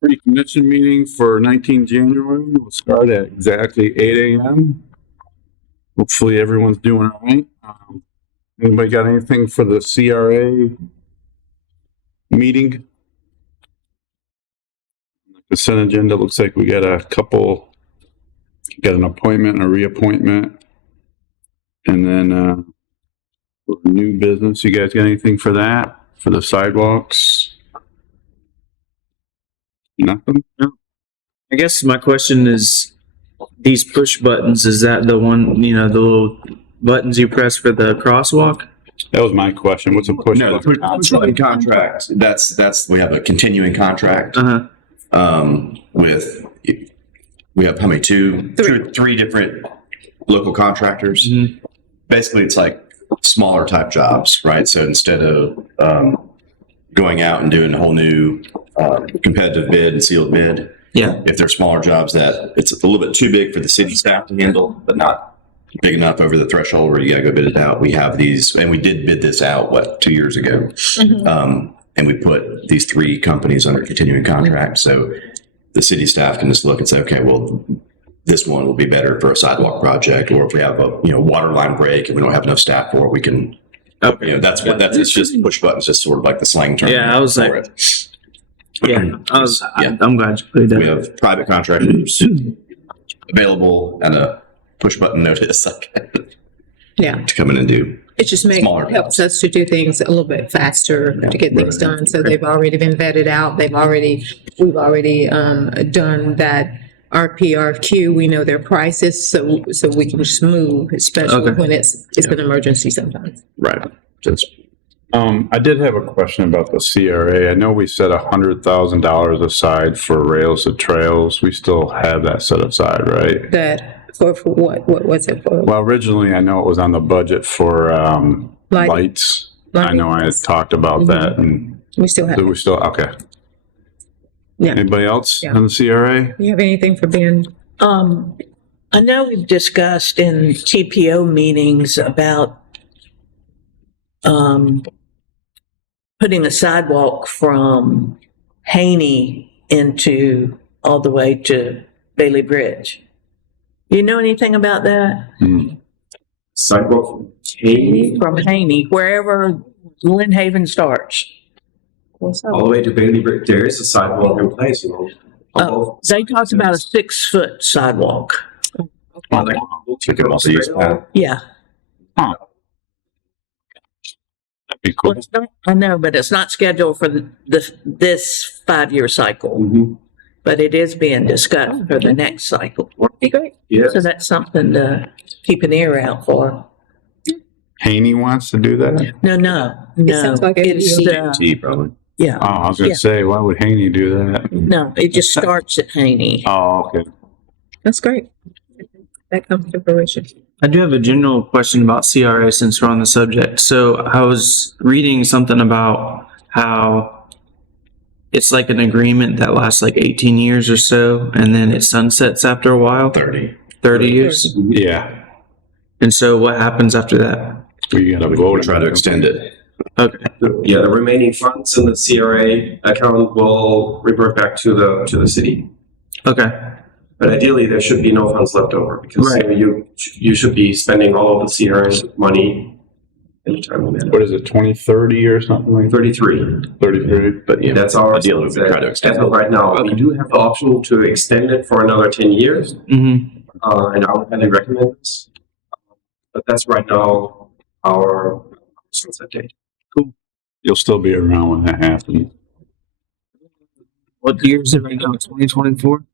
Pre-commission meeting for 19 January. We'll start at exactly 8 a.m. Hopefully everyone's doing all right. Anybody got anything for the CRA meeting? The consent agenda looks like we got a couple, got an appointment and a reappointment. And then new business. You guys got anything for that? For the sidewalks? Nothing? No. I guess my question is, these push buttons, is that the one, the little buttons you press for the crosswalk? That was my question. What's a push No, button? contract. That's we have a continuing contract. With we have how many three different local contractors. Mm-hmm. Basically, it's like smaller type jobs, right? So instead of going out and doing a whole new competitive bid and sealed bid, if they're smaller jobs that it's a little bit too big for the city staff to handle, but not big enough over the threshold where you got to go bid it out. We have these, and we did bid this out 2 years ago, and we put these three companies under continuing contract. So the city staff can just look and say, okay, well, this one will be better for a sidewalk project, or if we have a water line break and we don't have enough staff for it, we can. It's just push buttons, just sort of like the slang term. Yeah, I was like, I'm glad you put it down. We have private contractors available and a push button notice to come in and do. It just helps us to do things a little bit faster to get things done. So they've already been vetted out. We've already done that RPRQ. We know their prices, so we can just move, especially when it's an emergency sometimes. Right. I did have a question about the CRA. I know we set $100,000 aside for rails to trails. We still have that set aside, right? That for what? What was it for? Well, originally I know it was on the budget for lights. I know I had talked about that, and we still have. Okay. Yeah. Anybody else on the CRA? You have anything for Ben? I know we've discussed in TPO meetings about putting a sidewalk from Haney into all the way to Bailey Bridge. You know anything about that? Sidewalk from Haney? From Haney, wherever Lynn Haven starts. All the way to Bailey Bridge. There is a sidewalk in place. They talked about a 6-foot sidewalk. We can also use that. Yeah. That'd be cool. Well, I know, but it's not scheduled for this 5-year cycle. Mm-hmm. But it is being discussed for the next cycle. Would be great. Yes. So that's something to keep an ear out for. Haney wants to do that? No. It sounds like It's T probably. yeah. Oh, I was going to say, why would Haney do that? No, it just starts at Haney. Oh, okay. That's great. That comes to fruition. I do have a general question about CRA since we're on the subject. So I was reading something about how it's like an agreement that lasts like 18 years or so, and then it sunsets after a while. 30 years? Yeah. And so what happens after that? We got to We'll vote. try to extend it. Okay. The remaining funds in the CRA account will revert back to the city. Okay. But ideally, there should be no funds left over because you should be spending all of the CRA money in a timely manner. What is it, 2030 or something like that? 33. 33? But That's our ideally we try to extend as of it. right now. We do have the option to extend it for another 10 years, Mm-hmm. and I would highly recommend this. But that's right now our sunset date. You'll still be around when that happens. What year is it right now? 2024?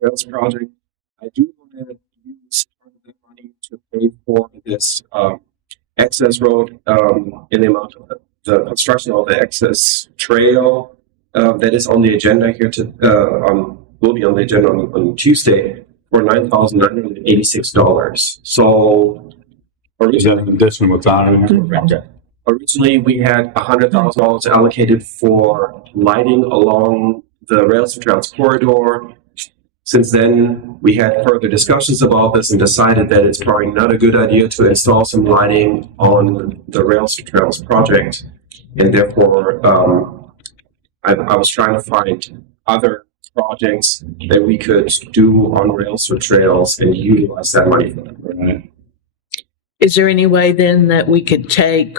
Trails project. I do want to use part of that money to pay for this access road in the amount of the construction of the access trail that is on the agenda here will be on the agenda on Tuesday for $9,986. So Is that in addition what's on it? originally we had $100,000 allocated for lighting along the rails to trails corridor, Since then, we had further discussions about this and decided that it's probably not a good idea to install some lighting on the Rails to Trails project. And therefore, I was trying to find other projects that we could do on Rails to Trails and utilize that money for them. Right. Is there any way then that we could take,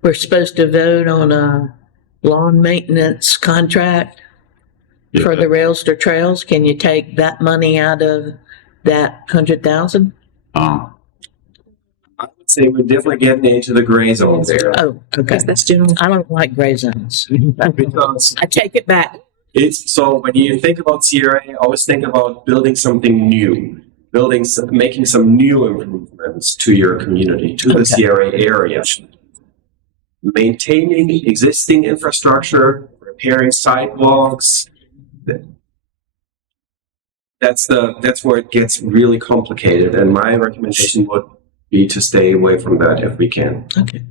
we're supposed to vote on a lawn maintenance contract for the Rails to Trails? Can you take that money out of that 100,000? Oh, I would say we're definitely getting into the gray zone there. Oh, okay. That's general. I don't like gray zones. Because I take it back. it's so when you think about CRA, always think about building something new, making some new improvements to your community, to the Okay. CRA area. Maintaining existing infrastructure, repairing sidewalks. That's where it gets really complicated, and my recommendation would be to stay away from that if we can. Okay.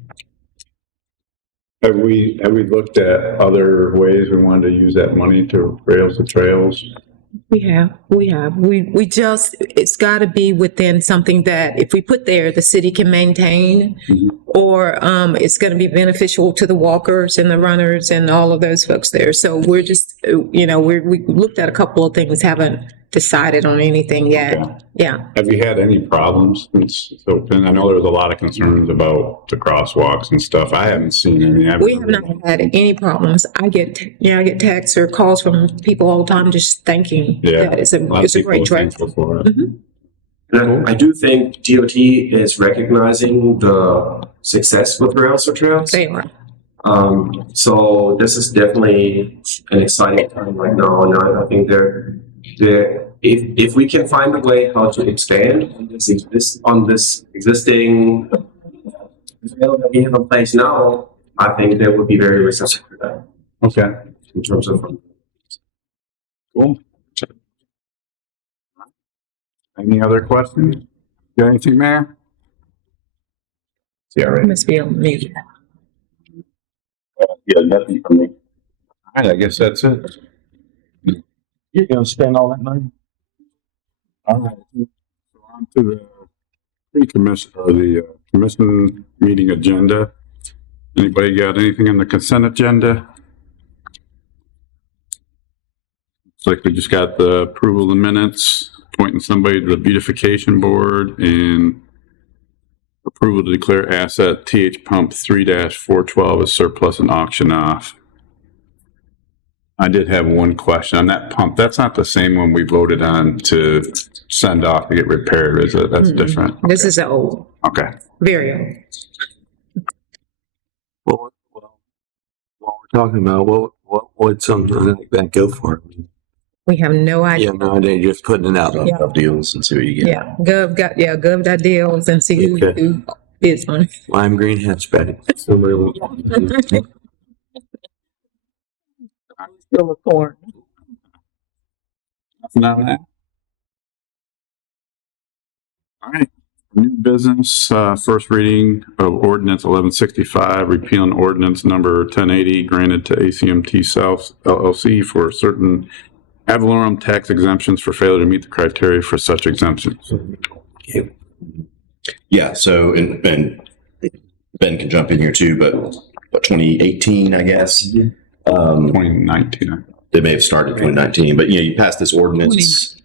have we looked at other ways we wanted to use that money to Rails to Trails? We have. We just, it's got to be within something that if we put there, the city can maintain, or it's going to be beneficial to the walkers and the runners and all of those folks there. So we're just, we looked at a couple of things, haven't decided on anything yet. Okay. Yeah. Have you had any problems since it's open? I know there was a lot of concerns about the crosswalks and stuff. I haven't seen any. We have not had any problems. I get texts or calls from people all the time just thanking that it's a great track. For it. And I do think DOT is recognizing the success with Rails to Trails. They are. So this is definitely an exciting time right now, and I think if we can find a way how to expand on this existing trail that we have in place now, I think they would be very receptive to that Okay. in terms of. Cool. Any other questions? Got anything, Mayor? CRA. Must be on mute. Yeah, nothing for me. All right, I guess that's it. You're gonna spend all that money? All right. So on to the pre-commission or the commission meeting agenda. Anybody got anything on the consent agenda? Looks like we just got the approval of the minutes, appointing somebody to the beautification board, and approval to declare asset TH pump 3-412 as surplus and auction off. I did have one question on that pump. That's not the same one we voted on to send off to get repaired, is it? That's different. This is old, Okay. very old. Well, while we're talking about what would something like that go for? I mean, We have no yeah, idea. no idea, just putting it out. Yeah. Of deals and see what you get. Yeah, Gov got deals and see who bids on it. Lime green hats, Betty. Somebody will. Fill the corn. Nothing on that. All right. New business, first reading of ordinance 1165, repealing ordinance number 1080 granted to ACMT South LLC for certain ad valorem tax exemptions for failure to meet the criteria for such exemptions. Yeah. So, and Ben can jump in here too, but 2018, I guess. 2019. They may have started 2019, but you passed this ordinance.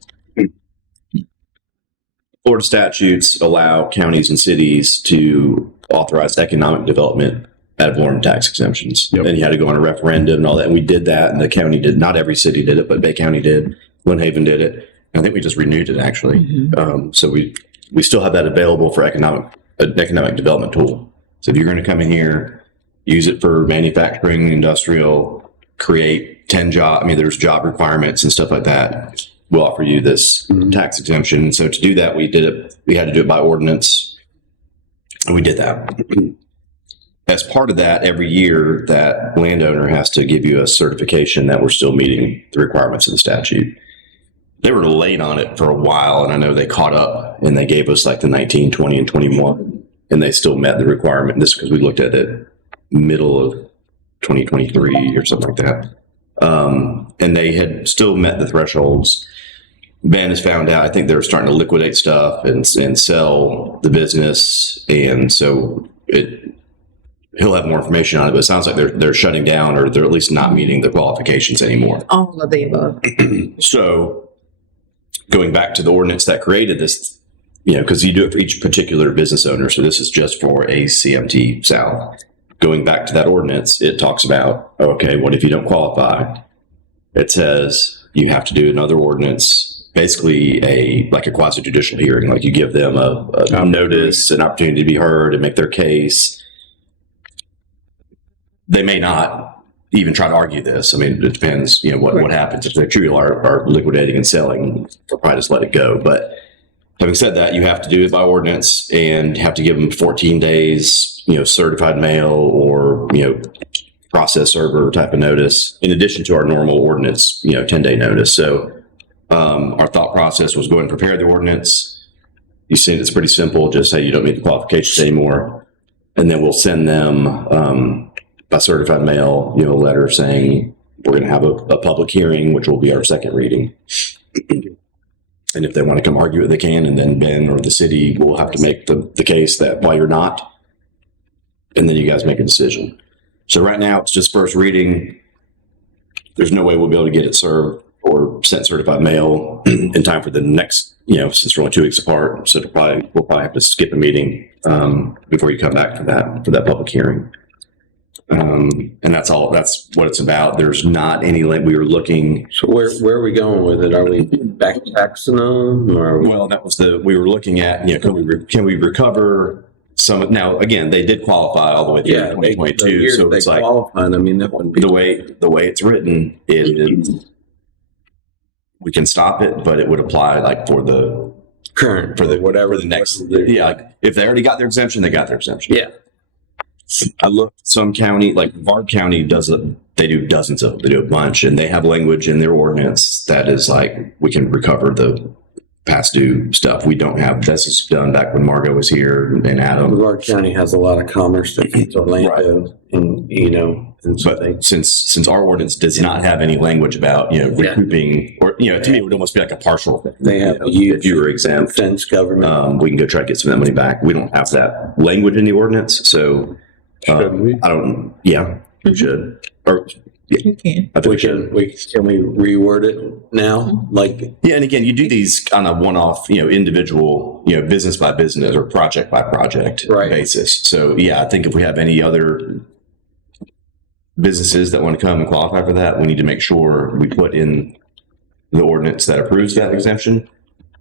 Florida statutes allow counties and cities to authorize economic development ad valorem tax exemptions. Yep. And you had to go on a referendum and all that. And we did that, and the county did. Not every city did it, but Bay County did. Glen Haven did it. And I think we just renewed it actually. So we still have that available for an economic development tool. So if you're going to come in here, use it for manufacturing, industrial, create 10 jobs. I mean, there's job requirements and stuff like that. We'll offer you this tax exemption. So to do that, we had to do it by ordinance. And we did that. As part of that, every year that landowner has to give you a certification that we're still meeting the requirements of the statute. They were late on it for a while, and I know they caught up and they gave us like the 19, 20, and 21, and they still met the requirement. This because we looked at it middle of 2023 or something like that. And they had still met the thresholds. Ben has found out, I think they're starting to liquidate stuff and sell the business. And so he'll have more information on it, but it sounds like they're shutting down, or they're at least not meeting the qualifications anymore. All of the above. So going back to the ordinance that created this, because you do it for each particular business owner. So this is just for a CMT South. Going back to that ordinance, it talks about, okay, what if you don't qualify? It says you have to do another ordinance, basically like a quasi judicial hearing, like you give them a notice, an opportunity to be heard and make their case. They may not even try to argue this. I mean, it depends, what happens. If they truly are liquidating and selling, they'll probably just let it go. But having said that, you have to do it by ordinance and have to give them 14 days, certified mail or, process server type of notice, in addition to our normal ordinance, 10-day notice. So our thought process was go and prepare the ordinance. You see, it's pretty simple. Just say you don't meet the qualifications anymore. And then we'll send them by certified mail, a letter saying we're going to have a public hearing, which will be our second reading. And if they want to come argue it, they can. And then Ben or the city will have to make the case that why you're not. And then you guys make a decision. So right now it's just first reading. There's no way we'll be able to get it served or sent certified mail in time for the next, since we're only 2 weeks apart. So we'll probably have to skip a meeting before you come back for that public hearing. And that's all. That's what it's about. There's not any we were looking. So where are we going with it? Are we back taxing them, or? Well, that was we were looking at. Can we recover some? Now, again, they did qualify all the way through 2022. So it's like qualified. I mean, that wouldn't be the way it's written. We can stop it, but it would apply like for the current for the next. Yeah, if they already got their exemption, they got their exemption. Yeah. I looked, some county, like Varg County they do dozens of them. They do a bunch, and they have language in their ordinance that is like, we can recover the past due stuff. We don't have, this is done back when Margot was here and Adam. Our county has a lot of commerce that feeds Orlando, right. And and so but since our ordinance does not have any language about, recouping, or, to me, it would almost be like a partial thing. They have if you were exempt, defense government. we can go try to get some of that money back. We don't have that language in the ordinance, so we? I don't. Yeah, we should. Or You can. I think Can we reword it now? Like, yeah, and again, you do these kind of one-off, individual, business by business or project by project basis. So yeah, I think if we have any other businesses that want to come and qualify for that, we need to make sure we put in the ordinance that approves that exemption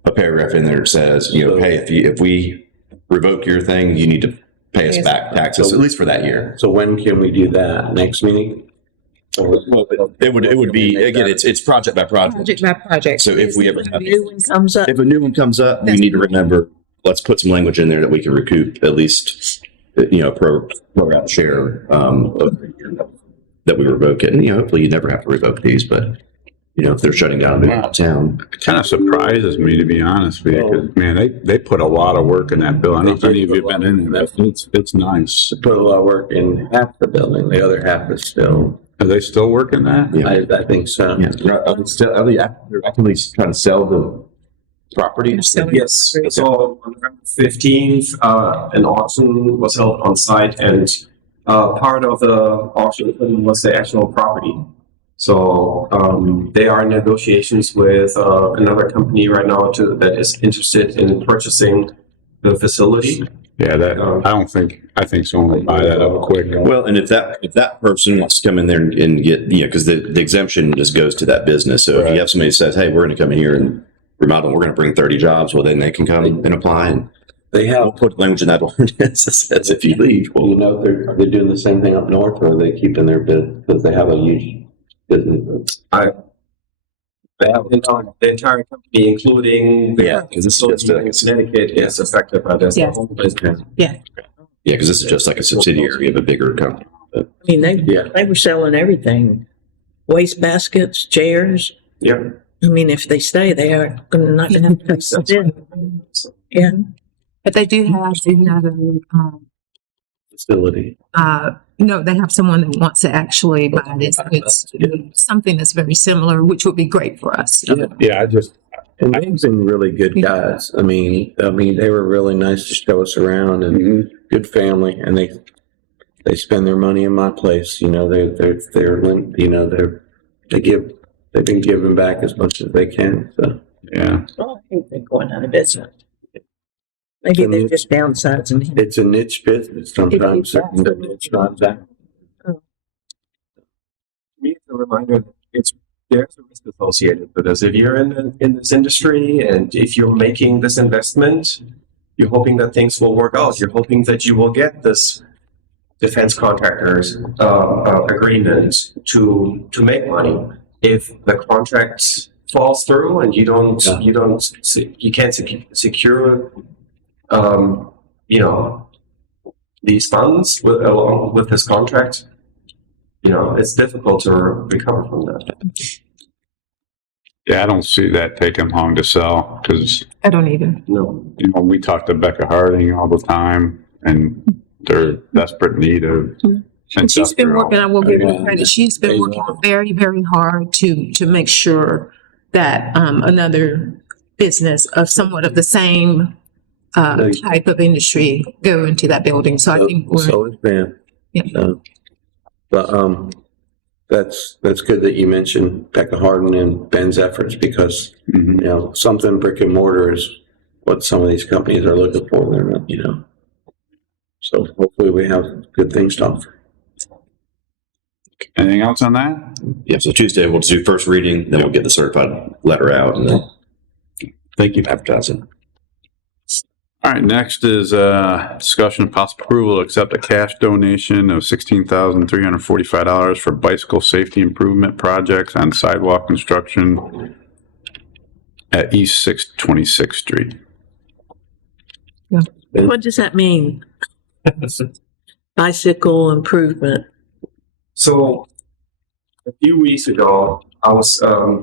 a paragraph in there that says, hey, if we revoke your thing, you need to pay us back taxes, at least for that year. So when can we do that? Next meeting? Well, it would be, again, it's project by project. Project by project. So if we ever have, New one comes up. if a new one comes up, we need to remember, let's put some language in there that we can recoup at least, pro rata share, that we revoke it. And, hopefully you never have to revoke these, but if they're shutting down a big town. It kind of surprises me, to be honest with you, because, man, they put a lot of work in that building. I don't know if any of you have been in there. It's nice. Put a lot of work in half the building. The other half is still. Are they still working that? Yeah. I think so. Yeah. Are they actively trying to sell the property? Yes. So on November 15th, an auction was held on site, and part of the auction was the actual property. So they are in negotiations with another company right now that is interested in purchasing the facility. Yeah, I think someone will buy that up quick. Well, and if that person wants to come in there and get, because the exemption just goes to that business. So if you have somebody that says, hey, we're going to come in here and remodel, we're going to bring 30 jobs, well, then they can come and apply. And we'll put language in that ordinance that says if you leave. Well, are they doing the same thing up north, or are they keeping their bid because they have a huge business? They have the entire company, including because this is just in Connecticut, is affected by this. Yes. Whole business. Yeah. Yeah, because this is just like a subsidiary of a bigger company. I mean, they were selling everything. Waste baskets, chairs. Yeah. I mean, if they stay, they are not going to have to place it in. Yeah. But they do have another, Facility. no, they have someone that wants to actually buy this. It's something that's very similar, which would be great for us. Yeah, And they've been really good guys. I mean, they were really nice to show us around and good family. And they spend their money in my place. You know, they've been giving back as much as they can. So Yeah. Well, I think they're going out of business. Maybe they're just downsizing. it's a niche business. Sometimes It- the niche not that. Me, it's a reminder that there's a risk associated with this. If you're in this industry and if you're making this investment, you're hoping that things will work out. You're hoping that you will get this defense contractors agreement to make money. If the contract falls through and you can't secure these funds along with this contract, it's difficult to recover from that. Yeah, I don't see that taking long to sell because, I don't either. No. we talk to Becca Harding all the time and they're desperate need of And she's been industrial. working, I will give her Yeah. credit, she's been working very, very hard to make sure that another business of somewhat of the same type of industry go into that building. So I think So it's been. Yeah. But that's good that you mentioned Becca Hardin and Ben's efforts because Mhm. something brick and mortar is what some of these companies are looking for. They're not, So hopefully we have good things to offer. Anything else on that? Yeah, so Tuesday we'll do first reading, then we'll get the certified letter out and then Thank you. advertise it. All right, next is discussion of possible approval to accept a cash donation of $16,345 for bicycle safety improvement projects on sidewalk construction at East 626th Street. What does that mean? Bicycle improvement. So a few weeks ago, I was a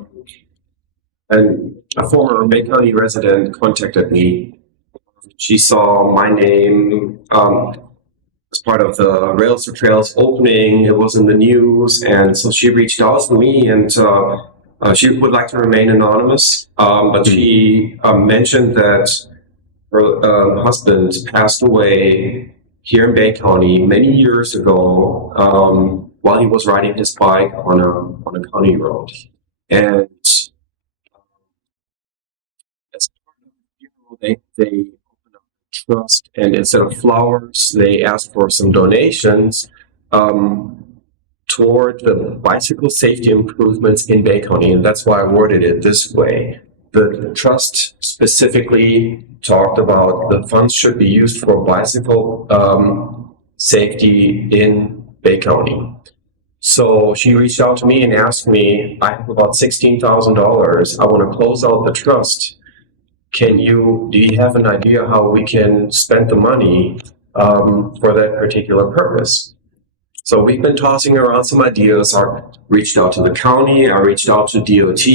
former Bay County resident contacted me. She saw my name as part of the Rails to Trails opening. It was in the news, and so she reached out to me, and she would like to remain anonymous, but she mentioned that her husband passed away here in Bay County many years ago while he was riding his bike on a county road, and as part of the funeral, they trust, and instead of flowers they asked for some donations toward the bicycle safety improvements in Bay County, and that's why I worded it this way. The trust specifically talked about the funds should be used for bicycle safety in Bay County. So she reached out to me and asked me, I have about $16,000. I want to close out the trust. Do you have an idea how we can spend the money for that particular purpose? So we've been tossing around some ideas. I reached out to the county, I reached out to DOT,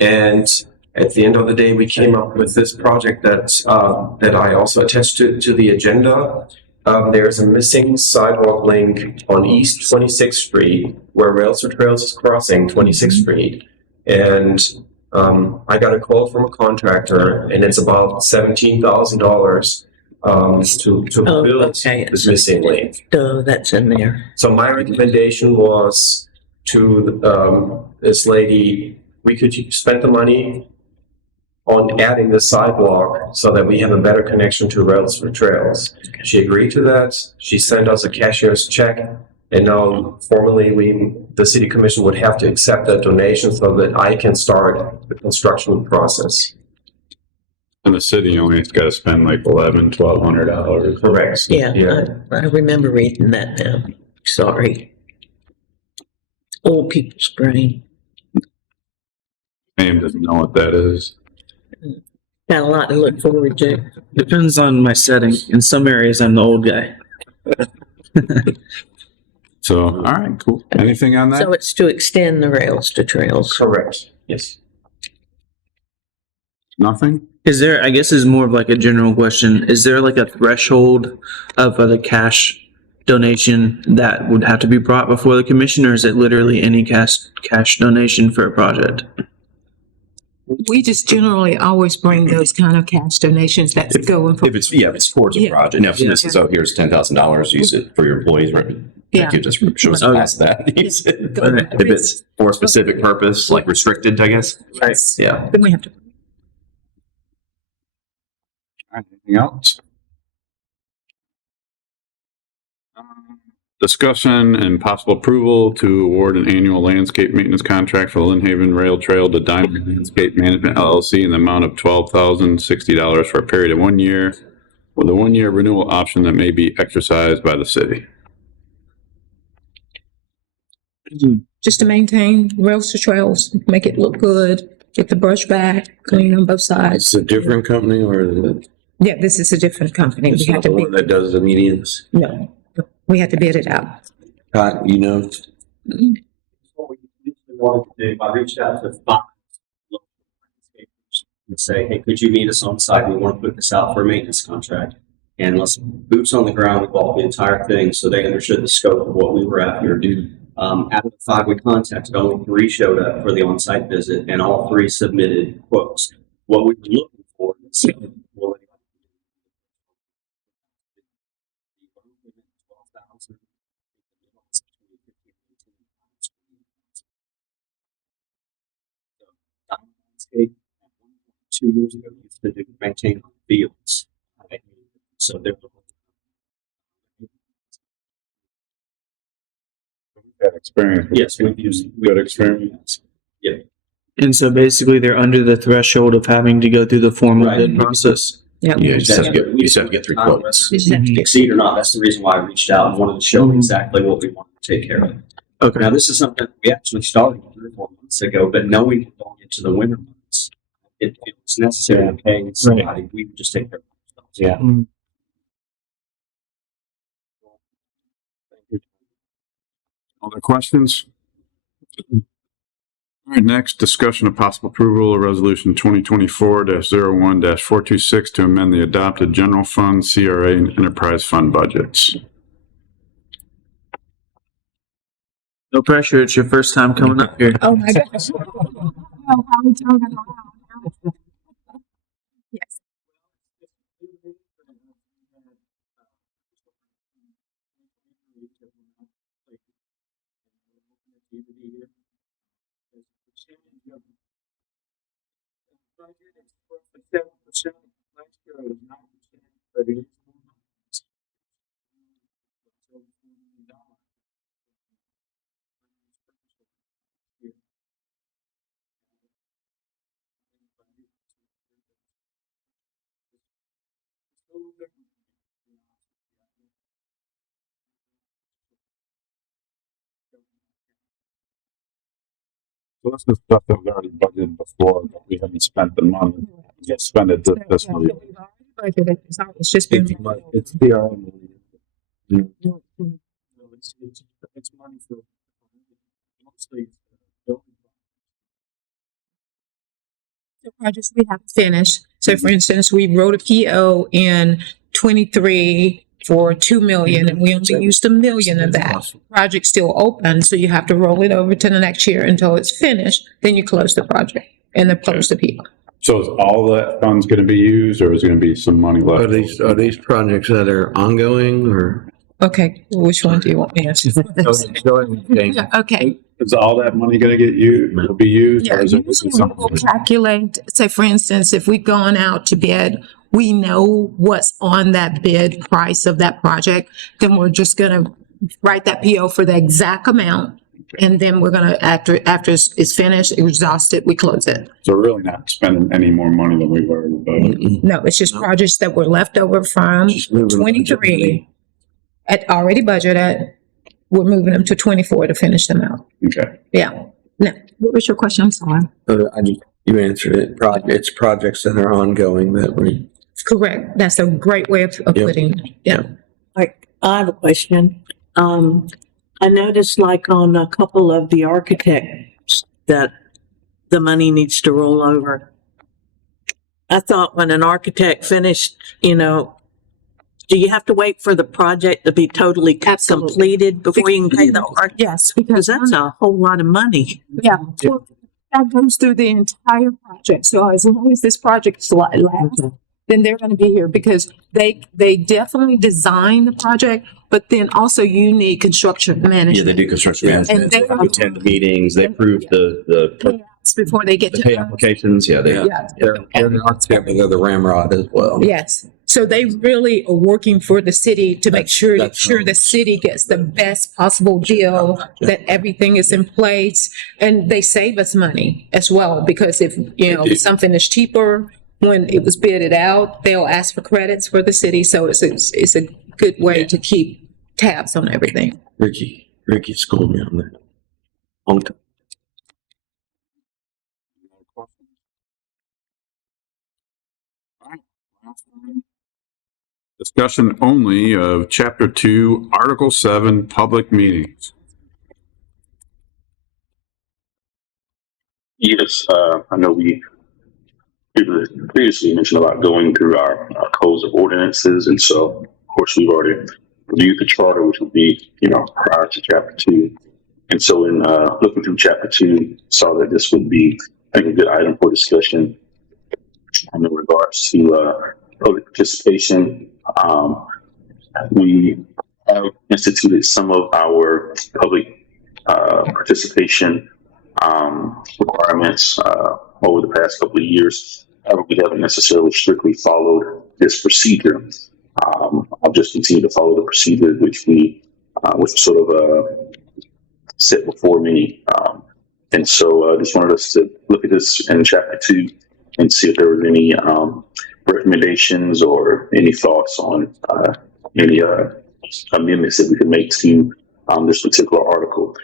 and at the end of the day, we came up with this project that I also attached to the agenda. There's a missing sidewalk link on East 26th Street where Rails to Trails is crossing 26th Street. And I got a call from a contractor, and it's about $17,000 to build this missing link. That's in there. So my recommendation was to this lady, we could spend the money on adding the sidewalk so that we have a better connection to Rails for Trails. She agreed to that. She sent us a cashier's check, and now formally the city commission would have to accept that donation so that I can start the construction process. And the city only has got to spend like $1,200. Correct. Yeah. I remember reading that now. Sorry. Old people's brain. Pam doesn't know what that is. Got a lot to look forward to. Depends on my setting. In some areas, I'm the old guy. So, all right, cool. Anything on that? So it's to extend the Rails to Trails. Correct. Yes. Nothing? Is there, I guess is more of like a general question, is there like a threshold of the cash donation that would have to be brought before the commission, or is it literally any cash donation for a project? We just generally always bring those kind of cash donations that's going for. If it's towards a Yeah. project. Now, if this is, oh, here's $10,000, use it for your employees, right? Yeah. That just shows Oh, yeah. past that. Use it. Go. If it's for a specific purpose, like restricted, I guess. Yes. Yeah. Then we have to. All right, anything else? Discussion and possible approval to award an annual landscape maintenance contract for the Lynn Haven Rail Trail to Diamond Landscape Management LLC in the amount of $12,060 for a period of 1 year, with a 1-year renewal option that may be exercised by the city. Just to maintain rails to trails, make it look good, get the brush back, clean on both sides. It's a different company or is it? Yeah, this is a different company. It's We not had to the one bid, that does the medians? no, we had to bid it out. You know, What we usually wanted to do, I reached out to 5 local landscapers and say, hey, could you meet us on site? We want to put this out for a maintenance contract. And let's boots on the ground, we bought the entire thing so they understood the scope of what we were after. Out of the 5 we contacted, only 3 showed up for the on-site visit, and all 3 submitted quotes. What we were looking for is well, landscape 2 years ago used to maintain fields. So they're Had experience. yes, we've used Good experience. Yeah. And so basically they're under the threshold of having to go through the formal Right. bid process. Yep. You just have to get 3 quotes. Exceed or not, that's the reason why I reached out and wanted to show exactly what we wanted to take care of. Okay. Now, this is something we actually started 3 or 4 months ago, but knowing going into the winter months, it was necessary to pay somebody. We would just take care of it ourselves. Yeah. Mm. Other questions? All right, next, discussion of possible approval of resolution 2024-01-426 to amend the adopted general fund, CRA, and enterprise fund budgets. No pressure. It's your first time coming up here. Oh, my gosh. Yes. So this is stuff that was already budgeted before, but we haven't spent the money. We just spent it this fiscal year. It's just been. It's CRA. It's money for mostly building. The projects we have finished. So for instance, we wrote a PO in 23 for 2 million and we only used $1 million of that. Project's still open, so you have to roll it over to the next year until it's finished. Then you close the project and then close the PO. So is all that funds going to be used, or is there going to be some money left? Are these projects that are ongoing or? Okay, which one do you want me to answer? Yeah, okay. Is all that money going to get used, will be used? Yeah, Or is it usually we something? will calculate, say for instance, if we've gone out to bid, we know what's on that bid price of that project, then we're just gonna write that PO for the exact amount. And then we're gonna, after it's finished, exhausted, we close it. So we're really not spending any more money than we've already budgeted. No, it's just projects that were left over from 23 at already budgeted. We're moving them to 24 to finish them out. Okay. Yeah. Now, what was your question? I'm sorry. You answered it. It's projects that are ongoing that we. Correct. That's a great way of Yep. putting it. Yeah. Like, I have a question. I noticed like on a couple of the architects that the money needs to roll over. I thought when an architect finished, do you have to wait for the project to be totally Absolutely. completed before you can pay the architect? Yes, Because that's a whole lot of money. yeah. That goes through the entire project. So as long as this project lasts, then they're going to be here because they definitely design the project, but then also you need construction management. Yeah, they do construction Yeah. management. And They they- attend the meetings. They approve the Payouts before they get pay to. applications. Yeah, they, Yeah. They're the architect, but they're the ramrod as well. Yes. So they really are working for the city to make sure That's the city gets the best possible deal, that everything is in place, and they save us money as well because if if something is cheaper when it was bidded out, they'll ask for credits for the city. So it's a good way to keep tabs on everything. Ricky schooled me on that. Long time. Discussion only of Chapter 2, Article 7, public meetings. Yes, I know we previously mentioned about going through our codes of ordinances, and so of course we've already reviewed the charter, which would be prior to Chapter 2. And so in looking through Chapter 2, saw that this would be, I think, a good item for discussion in regards to public participation. We have instituted some of our public participation requirements over the past couple of years. However, we haven't necessarily strictly followed this procedure. I'll just continue to follow the procedure which was sort of set before me. And so I just wanted us to look at this in Chapter 2 and see if there was any recommendations or any thoughts on any amendments that we could make to this particular article.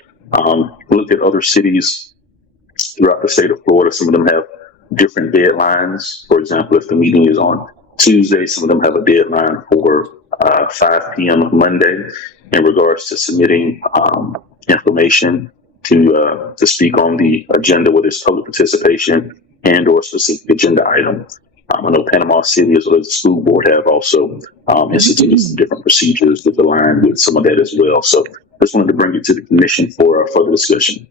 Look at other cities throughout the state of Florida. Some of them have different deadlines. For example, if the meeting is on Tuesday, some of them have a deadline for 5 p.m. Monday in regards to submitting information to speak on the agenda, whether it's public participation and or specific agenda item. I know Panama City as well as the school board have also instituted some different procedures that align with some of that as well. So I just wanted to bring it to the commission for further discussion.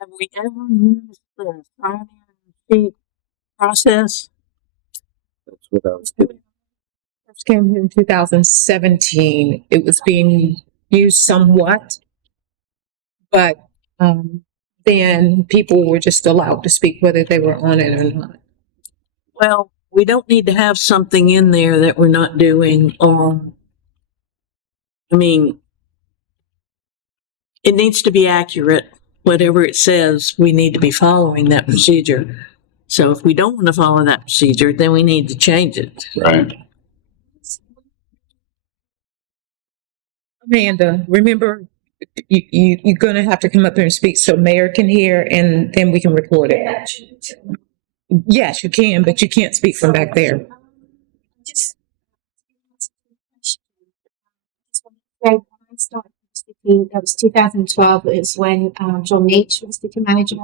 Have we ever used the sign-in sheet process? That's what I was getting. First came in 2017. It was being used somewhat, but then people were just allowed to speak whether they were on it or not. Well, we don't need to have something in there that we're not doing, or, I mean, it needs to be accurate. Whatever it says, we need to be following that procedure. So if we don't want to follow that procedure, then we need to change it. Right. Amanda, remember, you're going to have to come up there and speak so Mayor can hear, and then we can record it. Yes, you can, but you can't speak from back there. When I started city, that was 2012, it was when John Leach was city manager.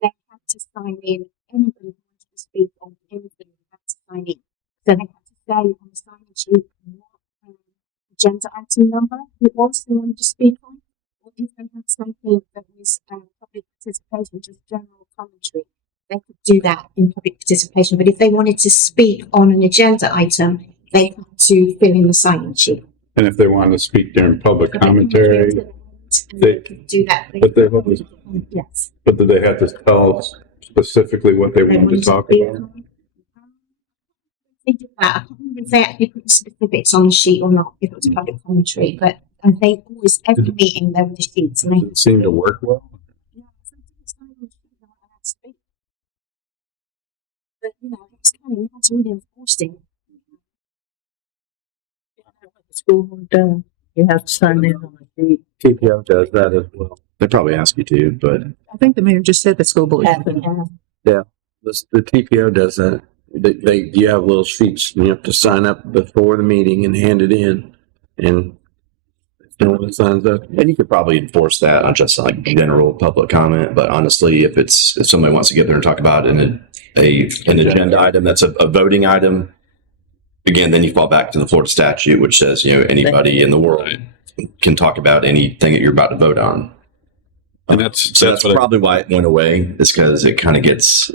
They had to sign in, anybody who wanted to speak on anything had to sign in. So they had to say on the sign-in sheet what agenda item number it was they wanted to speak on, or if they had something that was public participation, just general commentary, they could do that in public participation. But if they wanted to speak on an agenda item, they had to fill in the sign-in sheet. And if they wanted to speak during public commentary, they could do that. but they always, Yes. but did they have to tell us specifically what they wanted to talk about? They did that. I can't remember if they actually put the specifics on the sheet or not, if it was public commentary, but they always, every meeting, there were the sheets. And Did it seem to work well? yeah, sometimes they weren't allowed to speak. But, it's kind of, you have to really enforce it. The school board does. You have to sign in on the sheet. TPO does that as well. they probably ask you to, but I think the mayor just said the school board. The TPO does that. You have little sheets and you have to sign up before the meeting and hand it in. And if no one signs up, and you could probably enforce that on just like general public comment. But honestly, if somebody wants to get there and talk about an agenda item that's a voting item, again, then you fall back to the Florida statute, which says anybody in the world can talk about anything that you're about to vote on. And that's So that's what probably why it went away, is because it kind of gets,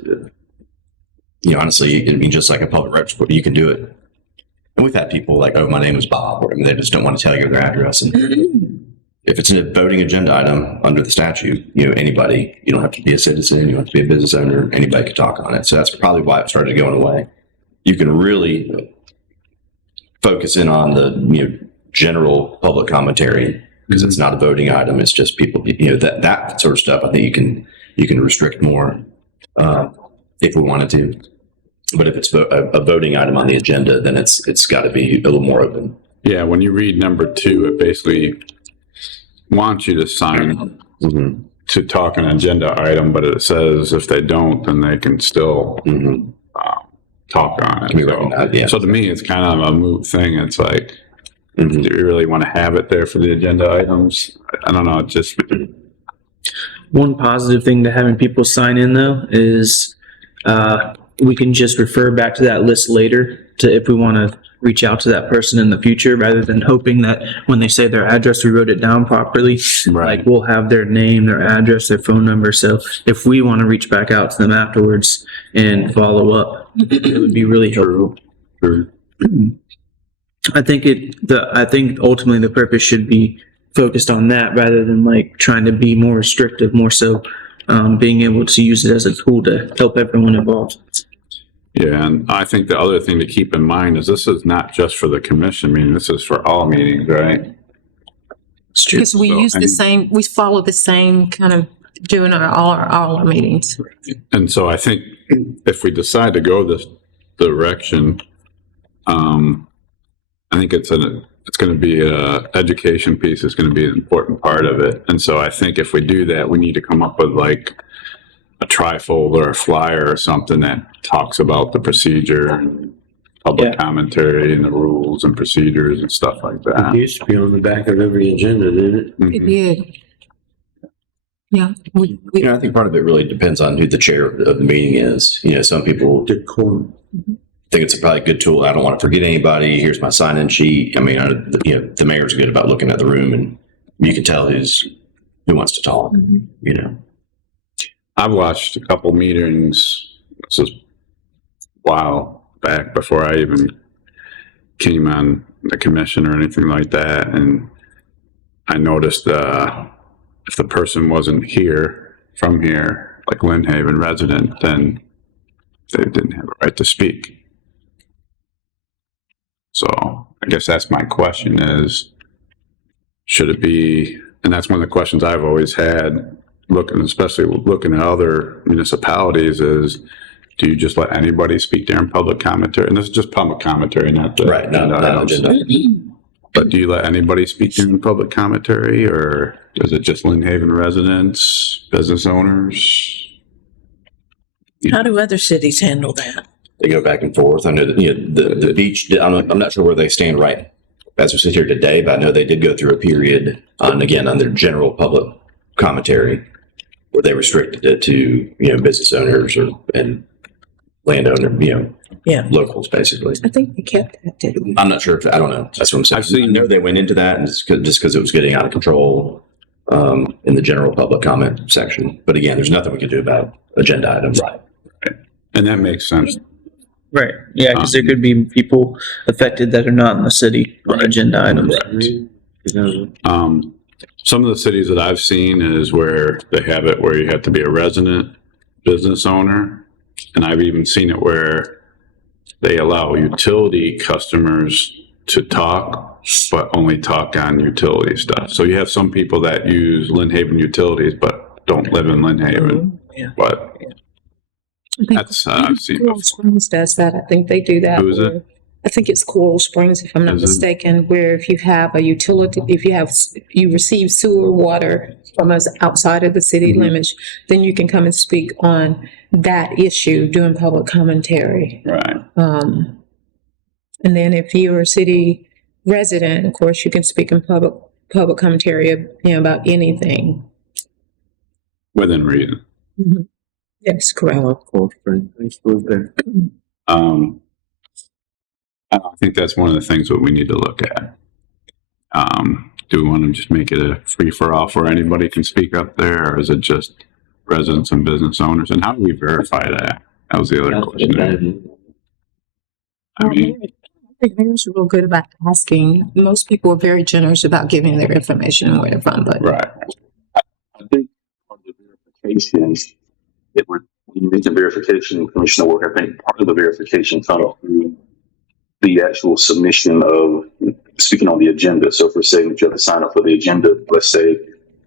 honestly, I mean, just like a public records, but you can do it. And we've had people like, oh, my name is Bob, or they just don't want to tell you their address. And if it's a voting agenda item under the statute, anybody, you don't have to be a citizen, you don't have to be a business owner, anybody can talk on it. So that's probably why it started going away. You can really focus in on the, general public commentary, because it's not a voting item. It's just people, that sort of stuff. I think you can restrict more if we wanted to. But if it's a voting item on the agenda, then it's got to be a little more open. Yeah, when you read number 2, it basically wants you to sign to talk an agenda item, but it says if they don't, then they can still talk on it. So to me, it's kind of a moot thing. It's like, do you really want to have it there for the agenda items? I don't know. It just One positive thing to having people sign in though is we can just refer back to that list later to if we want to reach out to that person in the future, rather than hoping that when they say their address, we wrote it down properly. Right. Like we'll have their name, their address, their phone number. So if we want to reach back out to them afterwards and follow up, it would be really helpful. True. I think ultimately the purpose should be focused on that rather than like trying to be more restrictive, more so being able to use it as a tool to help everyone involved. Yeah, and I think the other thing to keep in mind is this is not just for the commission meeting. This is for all meetings, right? Because we So, use the and- same, we follow the same kind of doing all our meetings. And so I think if we decide to go this direction, I think it's going to be a education piece is going to be an important part of it. And so I think if we do that, we need to come up with like a trifold or a flyer or something that talks about the procedure and public commentary and the rules and procedures and stuff like It that. used to be on the back of every agenda, didn't it? It Mhm. did. Yeah. I think part of it really depends on who the chair of the meeting is. Some people Decorum. think it's probably a good tool. I don't want to forget anybody. Here's my sign-in sheet. I mean, the mayor's good about looking at the room, and you can tell who wants to talk. I've watched a couple meetings. This is a while back before I even came on the commission or anything like that. And I noticed if the person wasn't from here, like Lynn Haven resident, then they didn't have a right to speak. So I guess that's my question is, should it be, and that's one of the questions I've always had, especially looking at other municipalities, is do you just let anybody speak during public commentary? And this is just public commentary, not the Right, not agenda. But do you let anybody speak during public commentary, or is it just Lynn Haven residents, business owners? How do other cities handle that? They go back and forth. I know that the beach. I'm not sure where they stand right as we sit here today, but I know they did go through a period on their general public commentary where they restricted it to business owners and landowner locals basically. I think they kept that, didn't they? I'm not sure I don't know. That's what I'm saying. I know they went into that and just because it was getting out of control in the general public comment section. But again, there's nothing we can do about agenda items. Right. And that makes sense. Right. Yeah, because there could be people affected that are not in the city on agenda items. Some of the cities that I've seen is where they have it where you have to be a resident business owner. And I've even seen it where they allow utility customers to talk, but only talk on utility stuff. So you have some people that use Lynn Haven utilities, but don't live in Lynn Haven. Yeah. But that's, I've seen Coral before. Springs does that. I think they do that. Who is it? I think it's Coral Springs, if I'm not Is it? mistaken, where if you have a utility, if you receive sewer water from us outside of the city limits, then you can come and speak on that issue during public commentary. Right. And then if you're a city resident, of course, you can speak in public commentary, about anything. Within reason. Yes, correct. I think that's one of the things that we need to look at. do we want to just make it a free for all where anybody can speak up there, or is it just residents and business owners? And how do we verify that? That was the other question. I mean, I think mayor's real good about asking. Most people are very generous about giving their information and where they're from, but right. I think part of the verification, when you mention verification, Commissioner Work, I think part of the verification comes through the actual submission of speaking on the agenda. So if we're saying that you have to sign up for the agenda, let's say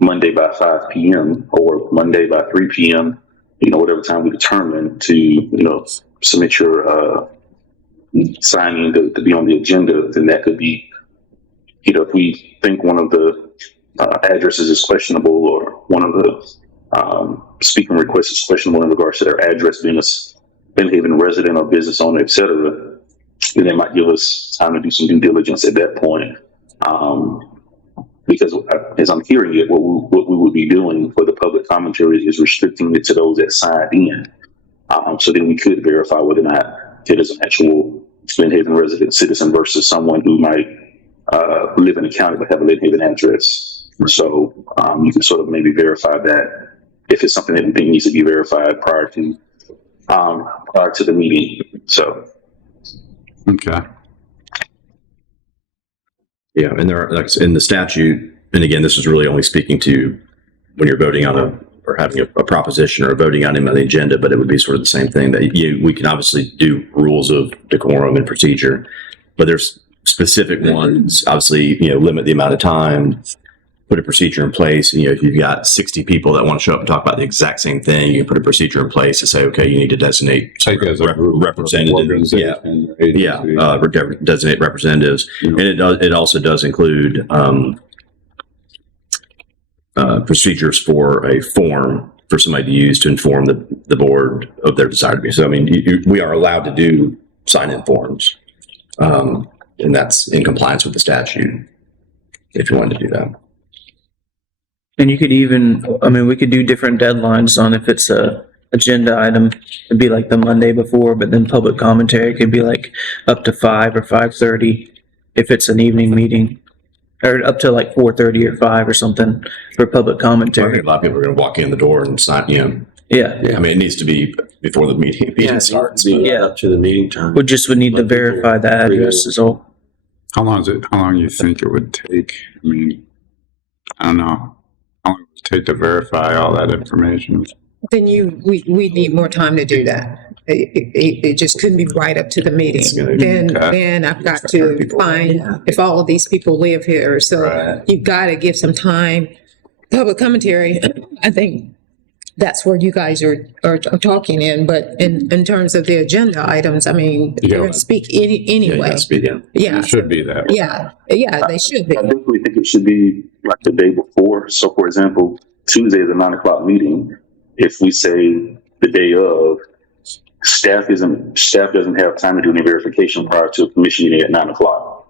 Monday by 5 p.m. or Monday by 3 p.m., whatever time we determine to, submit your signing to be on the agenda, then that could be, if we think one of the addresses is questionable, or one of the speaking requests is questionable in regards to their address being a Lynn Haven resident or business owner, et cetera, then they might give us time to do some due diligence at that point. Because as I'm hearing it, what we would be doing for the public commentary is restricting it to those that signed in. So then we could verify whether or not it is an actual Lynn Haven resident citizen versus someone who might live in the county but have a Lynn Haven address. So you can sort of maybe verify that if it's something that we think needs to be verified prior to the meeting. So. Okay. Yeah, and there are, like, in the statute, and again, this is really only speaking to when you're voting on or having a proposition or voting on him on the agenda, but it would be sort of the same thing that we can obviously do rules of decorum and procedure, but there's specific ones, obviously, limit the amount of time, put a procedure in place. If you've got 60 people that want to show up and talk about the exact same thing, you put a procedure in place to say, okay, you need to designate representatives. Designate representatives. And it also does include procedures for a form for somebody to use to inform the board of their desire to be. So, I mean, we are allowed to do sign-in forms, and that's in compliance with the statute if you wanted to do that. And you could even, we could do different deadlines on if it's a agenda item. It'd be like the Monday before, but then public commentary could be like up to 5 or 5:30 if it's an evening meeting, or up to like 4:30 or 5 or something for public I commentary. think a lot of people are going to walk in the door and sign, Yeah. I mean, it needs to be before the meeting starts. Up to the meeting time. We just would need to verify the address is all. How long do you think it would take? I mean, I don't know. How long would it take to verify all that information? then we need more time to do that. It just couldn't be right up to the meeting. Then I've got to find if all of these people live here. So you've got to give some time. Public commentary, I think that's where you guys are talking in, but in terms of the agenda items, I mean, they're going to speak anyway. Yeah. It should be that way. Yeah, they should be. I definitely think it should be like the day before. So, for example, Tuesday is a 9:00 meeting. If we say the day of, staff doesn't have time to do any verification prior to a commission meeting at 9:00.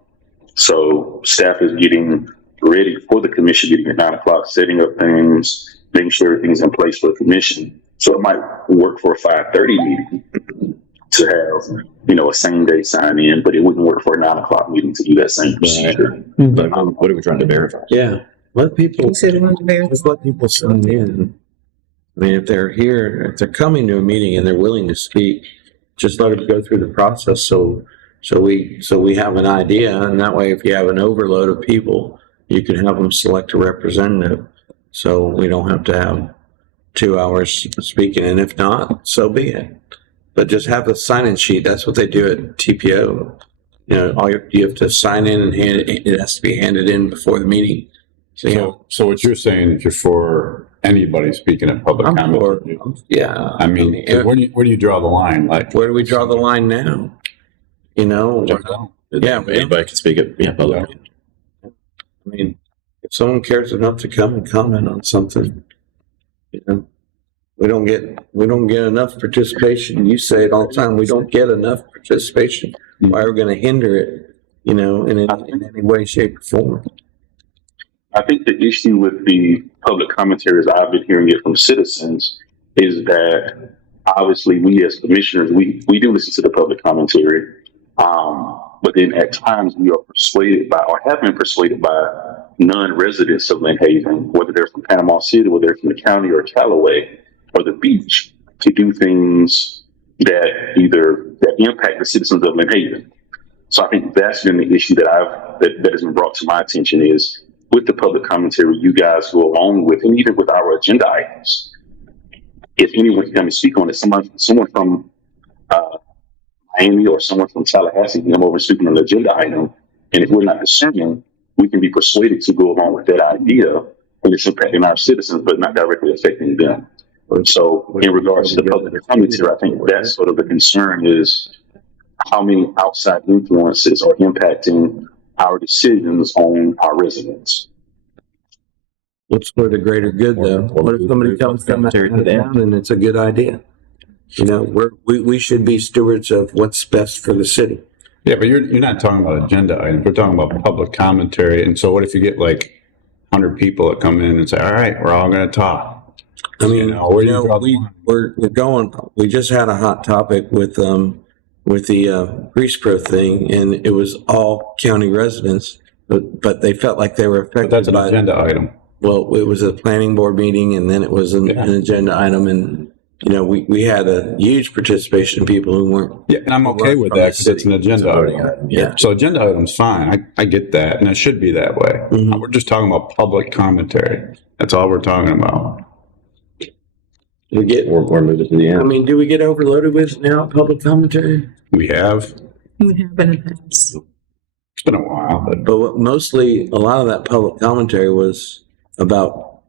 So staff is getting ready for the commission meeting at 9:00, setting up things, making sure everything's in place for the commission. So it might work for a 5:30 meeting to have, a same day sign in, but it wouldn't work for a 9:00 meeting to do that same procedure. But what are we trying to verify? Yeah, let people, You said you wanted to verify. just let people sign in. I mean, if they're here, if they're coming to a meeting and they're willing to speak, just let them go through the process. So we have an idea, and that way, if you have an overload of people, you can have them select a representative. So we don't have to have 2 hours speaking, and if not, so be it. But just have the sign-in sheet. That's what they do at TPO. All you have to sign in and it has to be handed in before the meeting. So what you're saying is you're for anybody speaking at public comment? Yeah. I mean, where do you draw the line? Like, where do we draw the line now? Yeah, Anybody can speak at public. I mean, if someone cares enough to come and comment on something, we don't get enough participation. You say it all the time. We don't get enough participation. Why are we going to hinder it? In any way, shape, or form? I think the issue with the public commentaries, I've been hearing it from citizens, is that obviously we as commissioners, we do listen to the public commentary, but then at times we are persuaded by, or have been persuaded by, non-residents of Lynn Haven, whether they're from Panama City, whether they're from the county or Callaway or the beach, to do things that impact the citizens of Lynn Haven. So I think that's been the issue that has been brought to my attention is with the public commentary you guys go along with, and even with our agenda items. If anyone can come and speak on it, someone from Miami or someone from Tallahassee can come over and speak on an agenda item, and if we're not discerning, we can be persuaded to go along with that idea, and it's impacting our citizens, but not directly affecting them. So in regards to the public commentary, I think that's sort of the concern is how many outside influences are impacting our decisions on our residents. What's for the greater good, though? What if somebody tells them out of town and it's a good idea? You know, we should be stewards of what's best for the city. Yeah, but you're not talking about agenda items. We're talking about public commentary. And so what if you get like 100 people that come in and say, all right, we're all going to talk? I mean, we just had a hot topic with the Grease Pro thing, and it was all county residents, but they felt like they were affected But that's an by agenda item. Well, it was a planning board meeting, and then it was an agenda item, and you know, we had a huge participation of people who weren't. Yeah, and I'm okay with that because it's an agenda item. Yeah. So agenda item's fine. I get that, and it should be that way. Mhm. We're just talking about public commentary. That's all we're talking about. We're moving to the I end. mean, do we get overloaded with now public commentary? We have. We have been in the past. It's been a while, but Mostly, a lot of that public commentary was about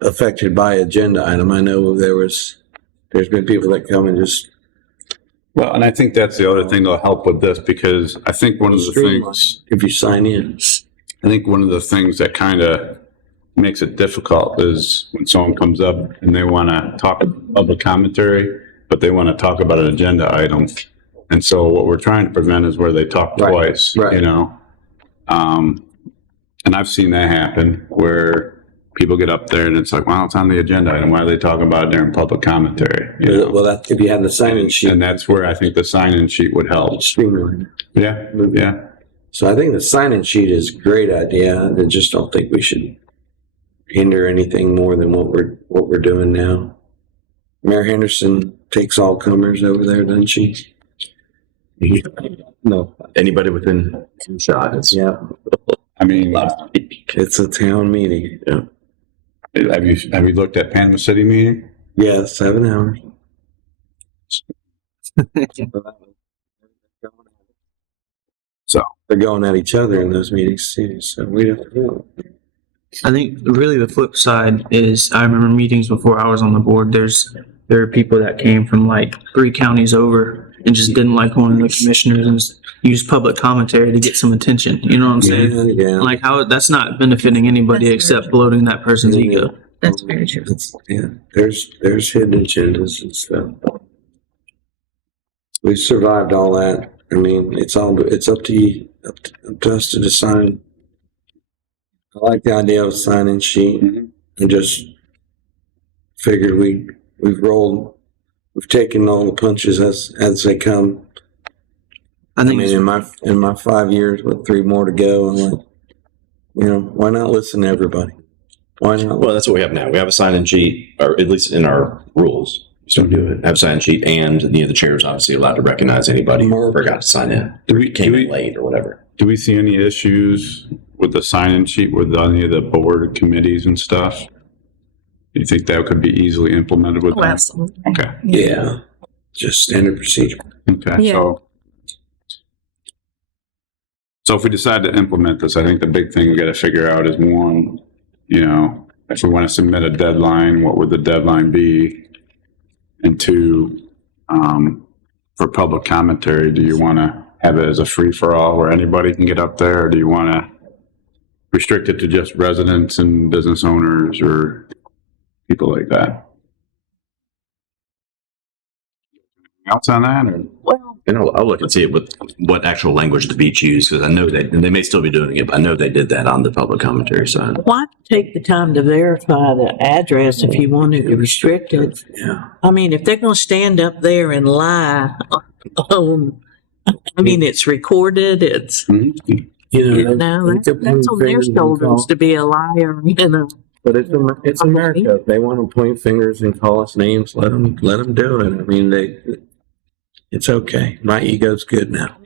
affected by agenda item. I know there's been people that come and just well, and I think that's the other thing that'll help with this because I think one of the things if you sign in. I think one of the things that kind of makes it difficult is when someone comes up and they want to talk public commentary, but they want to talk about an agenda item. And so what we're trying to prevent is where they talk twice, you know? And I've seen that happen where people get up there and it's like, well, it's on the agenda item. Why are they talking about it during public commentary? You know? Well, that if you had the sign-in sheet. And that's where I think the sign-in sheet would help. Streamline. Yeah, yeah. So I think the sign-in sheet is a great idea. I just don't think we should hinder anything more than what we're doing now. Mayor Henderson takes all comers over there, doesn't she? No, anybody within shot. Yeah, I mean, it's a town meeting. Yeah, have you looked at Panama City meeting? yeah, 7 hours. So they're going at each other in those meetings too. So we don't know. I think really the flip side is I remember meetings before I was on the board. There are people that came from like 3 counties over and just didn't like one of the commissioners and just used public commentary to get some attention. You know what I'm saying? Yeah. Like how that's not benefiting anybody except bloating that person's ego. That's very true. Yeah, there's hidden agendas and stuff. We've survived all that. I mean, it's up to you, up to us to decide. I like the idea of a sign-in sheet and just figured we've taken all the punches as they come. I think in my 5 years with 3 more to go, I'm like, you know, why not listen to everybody? Why not? Well, that's what we have now. We have a sign-in sheet, or at least in our rules. We still do it. Have a sign-in sheet, and the chair is obviously allowed to recognize anybody who forgot to sign in, came in late, or whatever. Do we see any issues with the sign-in sheet with any of the board committees and stuff? Do you think that could be easily implemented with them? Absolutely. Okay. Yeah, just standard procedure. Okay. Yeah. So if we decide to implement this, I think the big thing we got to figure out is one, you know, if we want to submit a deadline, what would the deadline be? And 2, for public commentary, do you want to have it as a free-for-all where anybody can get up there? Or do you want to restrict it to just residents and business owners or people like that? Anything else on that? Or? And I'll look and see what actual language the beach used, because I know they may still be doing it, but I know they did that on the public commentary side. Why take the time to verify the address if you wanted to restrict it? Yeah. I mean, if they're going to stand up there and lie, I mean, it's recorded. It's You know, No, they could that's point on their fingers and shoulders call- to be a liar and a. But it's America. If they want to point fingers and call us names, let them do it. I mean, it's okay. My ego's good now.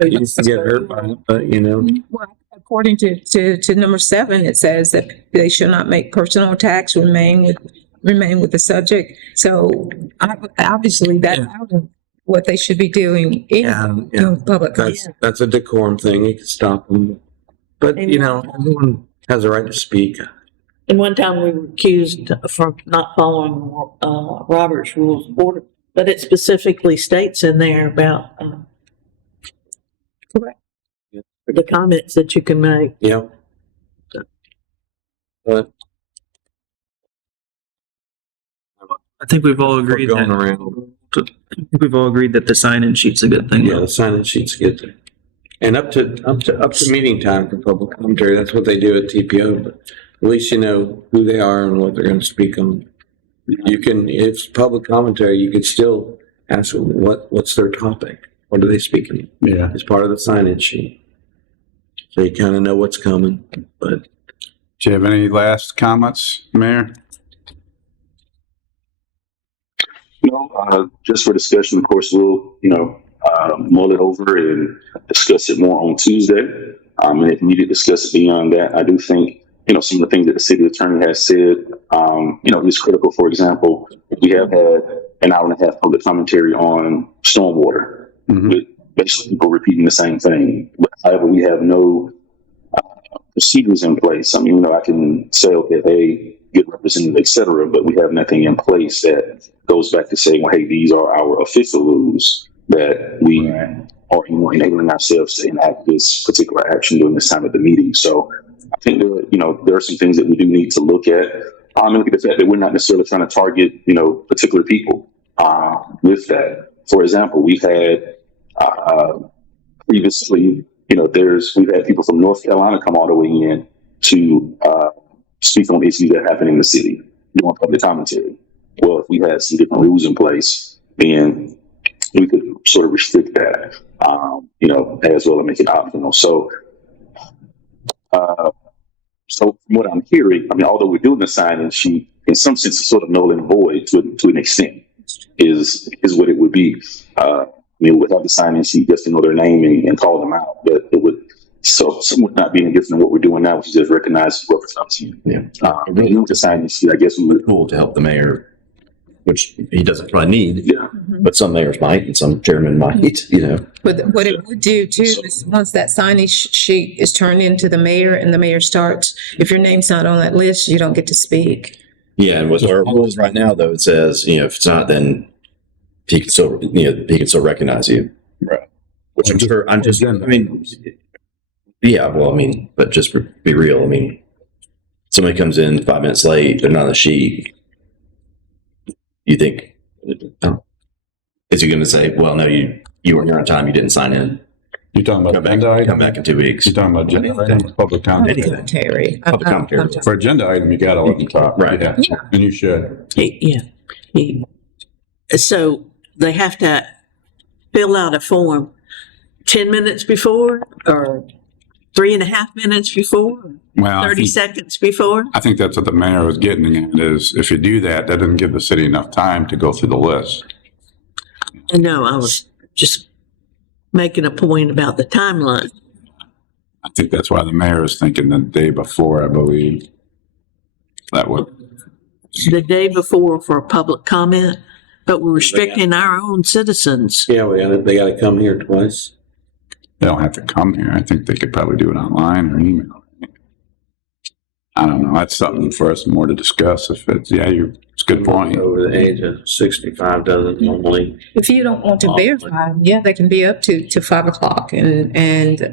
I used to get hurt by it, but you know, Well, according to number 7, it says that they shall not make personal attacks, remain with the subject. So obviously that's out of what they should be doing in doing public. that's a decorum thing. You can stop them, but you know, everyone has a right to speak. And one time we were accused for not following Robert's Rules of Order, but it specifically states in there about Correct. the comments that you can make. Yep. But I think we've all we're agreed going that around. we've all agreed that the sign-in sheet's a good thing. Yeah, the sign-in sheets get there. And up to meeting time for public commentary. That's what they do at TPO. But at least you know who they are and what they're going to speak on. You can, if it's public commentary, you could still ask them what's their topic. What are they speaking? Yeah. It's part of the sign-in sheet, so you kind of know what's coming. But Do you have any last comments, Mayor? No, just for discussion, of course, we'll, mull it over and discuss it more on Tuesday. And if needed, discuss it beyond that. I do think, some of the things that the city attorney has said, is critical. For example, we have had an hour and a half public commentary on stormwater, with basically people repeating the same thing. But however, we have no procedures in place. I mean, I can say, okay, they get represented, et cetera, but we have nothing in place that goes back to saying, well, hey, these are our official rules that we are enabling ourselves to enact this particular action during this time of the meeting. So I think there are some things that we do need to look at. Look at the fact that we're not necessarily trying to target, particular people with that. For example, we've had previously, we've had people from North Carolina come all the way in to speak on issues that happen in the city, doing public commentary. Well, if we had some different rules in place, then we could sort of restrict that, as well and make it optional. So from what I'm hearing, although we're doing the sign-in sheet, in some sense, it's sort of null and void to an extent, is what it would be. Without the sign-in sheet, just to know their name and call them out, but it would somewhat not be any different than what we're doing now, which is just recognize whoever's up to you. Yeah. With the sign-in sheet, I guess we would. Cool to help the mayor, which he doesn't probably need, Yeah. but some mayors might and some chairmen might, But what it would do too is once that sign-in sheet is turned into the mayor and the mayor starts, if your name's not on that list, you don't get to speak. Yeah, and with our rules right now, though, it says, if it's not, then he can still recognize you. Right. Which I'm sure, but just be real. Somebody comes in 5 minutes late, they're not on the sheet. You think, is he going to say, well, no, you weren't here on time, you didn't sign in. You're talking about agenda Come item? back in 2 weeks. You're talking about agenda item, public comment? Commentary. Public commentary. For agenda item, you gotta let them talk. Right. Yeah. And you should. So they have to fill out a form 10 minutes before or 3.5 minutes before, Well, 30 seconds before? I think that's what the mayor was getting at, is if you do that, that doesn't give the city enough time to go through the list. No, I was just making a point about the timeline. I think that's why the mayor is thinking the day before, I believe. That would, The day before for a public comment, but we're restricting our own citizens. yeah, they got to come here twice. they don't have to come here. I think they could probably do it online or email. I don't know. That's something for us more to discuss. If it's, it's a good point. Over the age of 65 doesn't normally. If you don't want to verify, they can be up to 5 o'clock and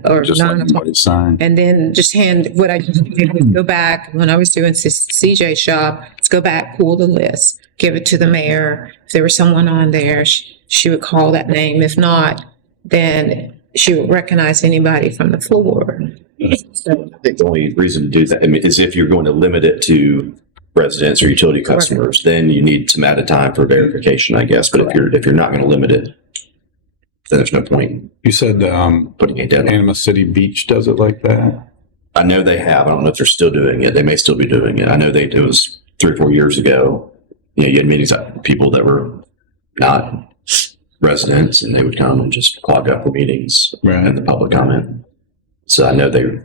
or Just 9 let o'clock. anybody sign. And then just hand, what I just did was go back, when I was doing CJ shop, let's go back, pull the list, give it to the mayor. If there was someone on there, she would call that name. If not, then she would recognize anybody from the floor. So, I think the only reason to do that is if you're going to limit it to residents or utility customers, then you need some added time for verification, I guess. But if you're not going to limit it, then there's no point You said putting a deadline. Panama City Beach does it like that? I know they have. I don't know if they're still doing it. They may still be doing it. I know it was 3 or 4 years ago. You had meetings with people that were not residents, and they would come and just clog up the meetings and the public comment. So I know they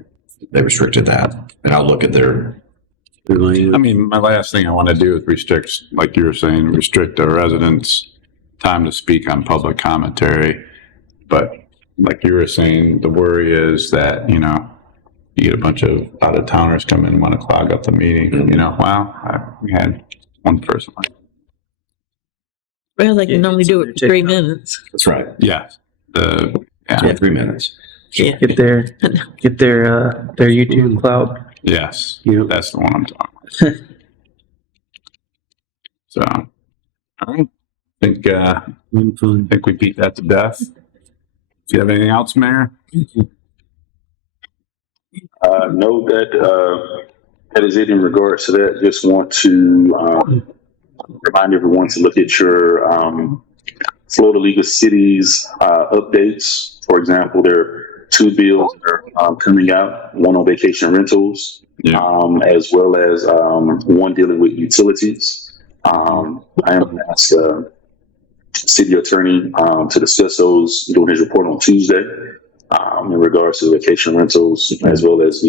restricted that, and I'll look at their. I mean, my last thing I want to do is restrict, like you were saying, restrict the residents' time to speak on public commentary. But like you were saying, the worry is that, you get a bunch of out-of-towners come in and want to clog up the meeting. We had one person. Well, they can only do it for 3 minutes. That's right. Yeah. 3 minutes. Yeah. Get their YouTube cloud. Yes. That's the one I'm talking about. So, all right. I think we beat that to death. Do you have anything else, Mayor? No, that is it in regards to that. Just want to remind everyone to look at your Florida League of Cities updates. For example, there are 2 bills that are coming out, one on vacation rentals, as well as one dealing with utilities. I am going to ask city attorney to discuss those during his report on Tuesday. In regards to vacation rentals, as well as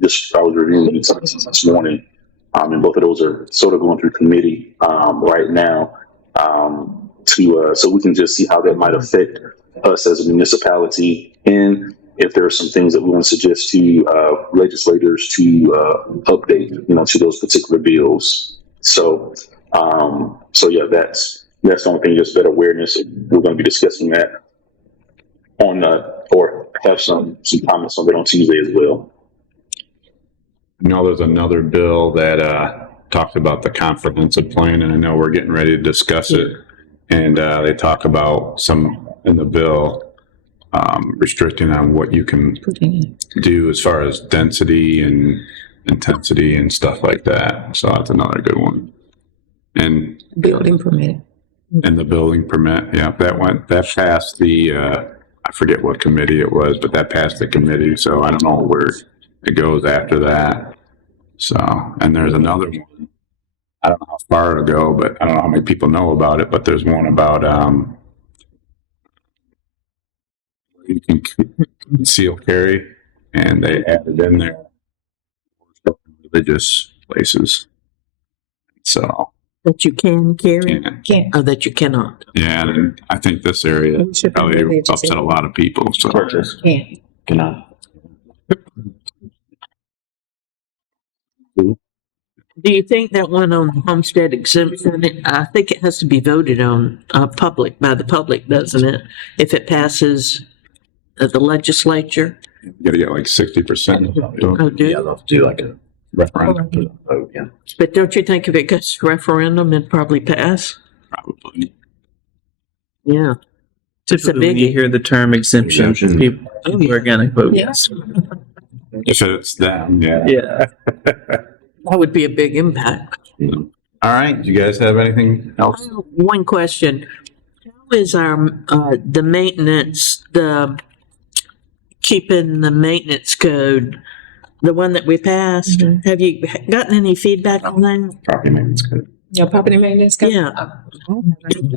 just I was reviewing the utilities this morning, and both of those are sort of going through committee right now, so we can just see how that might affect us as a municipality, and if there are some things that we want to suggest to legislators to update, to those particular bills. So yeah, that's the only thing, just better awareness. We're going to be discussing that on or have some comments on it on Tuesday as well. I know there's another bill that talks about the comprehensive plan, and I know we're getting ready to discuss it. And they talk about some in the bill restricting on what you can do as far as density and intensity and stuff like that. So that's another good one. And Building permit. And the building permit, that passed the, I forget what committee it was, but that passed the committee, so I don't know where it goes after that. So, and there's another one, I don't know how far it'll go, but I don't know how many people know about it, but there's one about, you can conceal carry, and they added in there religious places. So. That you can carry? Can't. Or that you cannot? Yeah, and I think this area probably upset a lot of people, so. Cannot. Do you think that one on homestead exemption, I think it has to be voted on by the public, doesn't it? If it passes the legislature? You gotta get like 60%. Oh, do you? Yeah, they'll do like a Referendum. vote, yeah. But don't you think if it goes to referendum, it'd probably pass? Probably. Yeah. It's a Typically, when biggie. you hear the term exemption, people are gonna vote yes. If it's them, yeah. Yeah. That would be a big impact. All right, do you guys have anything else? One question. How is our, the maintenance, keeping the maintenance code, the one that we passed? Have you gotten any feedback on that? Property maintenance code. Your property maintenance company? Yeah.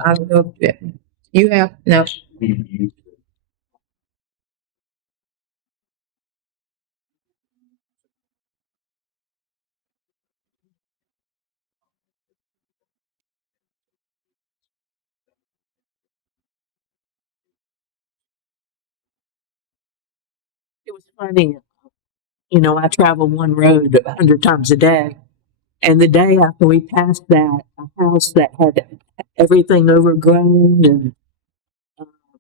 I don't know if you have, no. It was funny. I travel one road 100 times a day. And the day after we passed that, a house that had everything overgrown and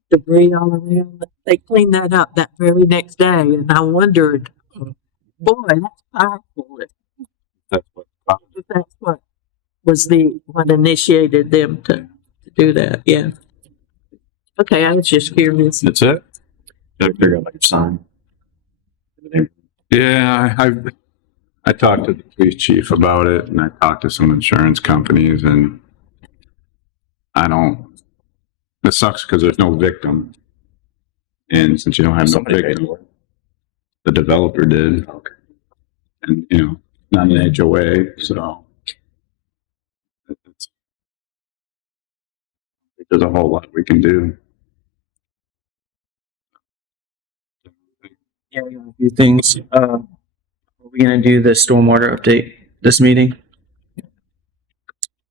debris all around, they cleaned that up that very next day. And I wondered, boy, that's powerful. That's what. If that's what was what initiated them to do that. Yeah. Okay, I was just curious. That's it? They're got like a sign. Yeah, I talked to the police chief about it, and I talked to some insurance companies, and I don't It sucks because there's no victim. And since you don't have no Somebody paid victim, for it. the developer did. Okay. And, not an HOA, so. There's a whole lot we can do. Yeah, we got a few things. Are we gonna do the stormwater update this meeting?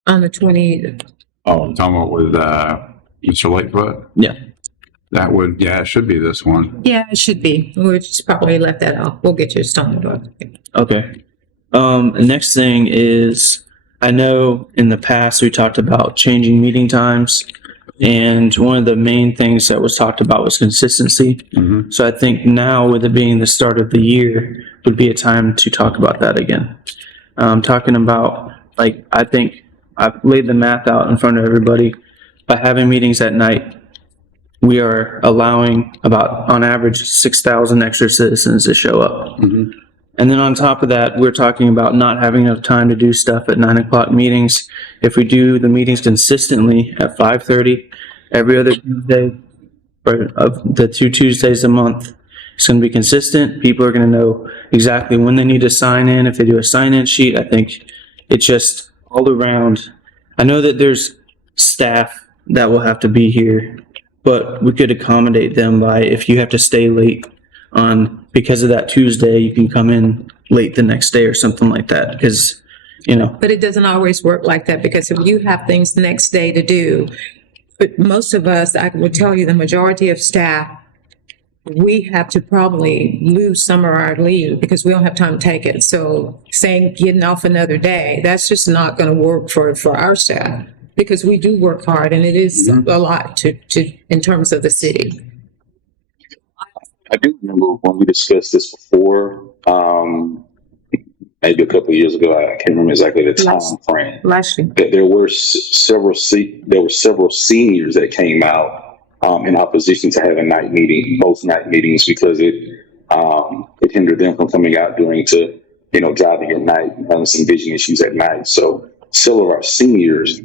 On the 20, Oh, I'm talking about with, Mr. Lightfoot? Yeah. That would, it should be this one. yeah, it should be. We'll just probably let that off. We'll get you a stormwater. Okay. The next thing is, I know in the past we talked about changing meeting times, and one of the main things that was talked about was consistency. Mm-hmm. So I think now, with it being the start of the year, would be a time to talk about that again. Talking about, like, I think I've laid the math out in front of everybody. By having meetings at night, we are allowing about, on average, 6,000 extra citizens to show up. Mm-hmm. And then on top of that, we're talking about not having enough time to do stuff at 9 o'clock meetings. If we do the meetings consistently at 5:30 every other Tuesday, or of the 2 Tuesdays a month, it's going to be consistent. People are going to know exactly when they need to sign in. If they do a sign-in sheet, I think it's just all around. I know that there's staff that will have to be here, but we could accommodate them by, if you have to stay late on because of that Tuesday, you can come in late the next day or something like that, because But it doesn't always work like that, because if you have things the next day to do, but most of us, I would tell you, the majority of staff, we have to probably lose some of our leave because we don't have time to take it. So saying getting off another day, that's just not going to work for our staff, because we do work hard and it is a lot to in terms of the city. I do remember when we discussed this before, maybe a couple of years ago. I can't remember exactly the time frame. Last year. That there were several seniors that came out in opposition to having both night meetings, because it hindered them from coming out driving at night, having some vision issues at night. So several of our seniors,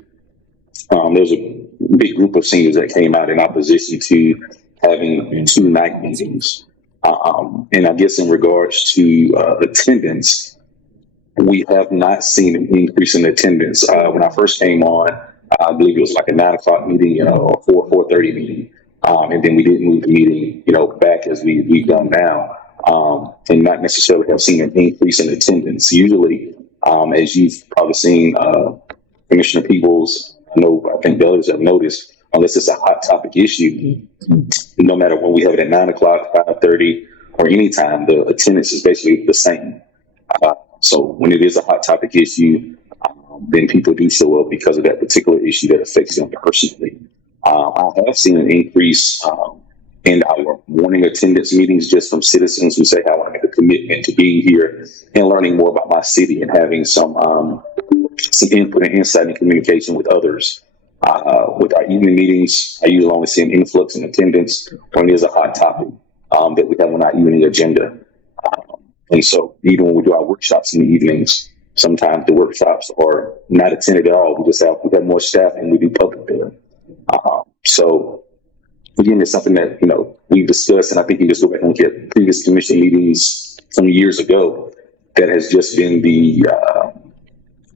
there's a big group of seniors that came out in opposition to having 2 night meetings. And I guess in regards to attendance, we have not seen an increase in attendance. When I first came on, I believe it was like a 9 o'clock meeting, or 4:30 meeting. And then we didn't move the meeting, back as we've done now. And not necessarily have seen an increase in attendance. Usually, as you've probably seen, Commissioner Peebles, I think the others have noticed, unless it's a hot topic issue, no matter when we have it at 9 o'clock, 5:30, or any time, the attendance is basically the same. So when it is a hot topic issue, then people do show up because of that particular issue that affects them personally. I have seen an increase in our morning attendance meetings just from citizens who say, I want to make a commitment to being here and learning more about my city and having some input and insight and communication with others. With our evening meetings, I usually only see an influx in attendance when there's a hot topic that we have on our evening agenda. And so even when we do our workshops in the evenings, sometimes the workshops are not attended at all. We have more staff and we do public there. So again, it's something that, we've discussed, and I think you just go back and look at previous commission meetings some years ago, that has just been the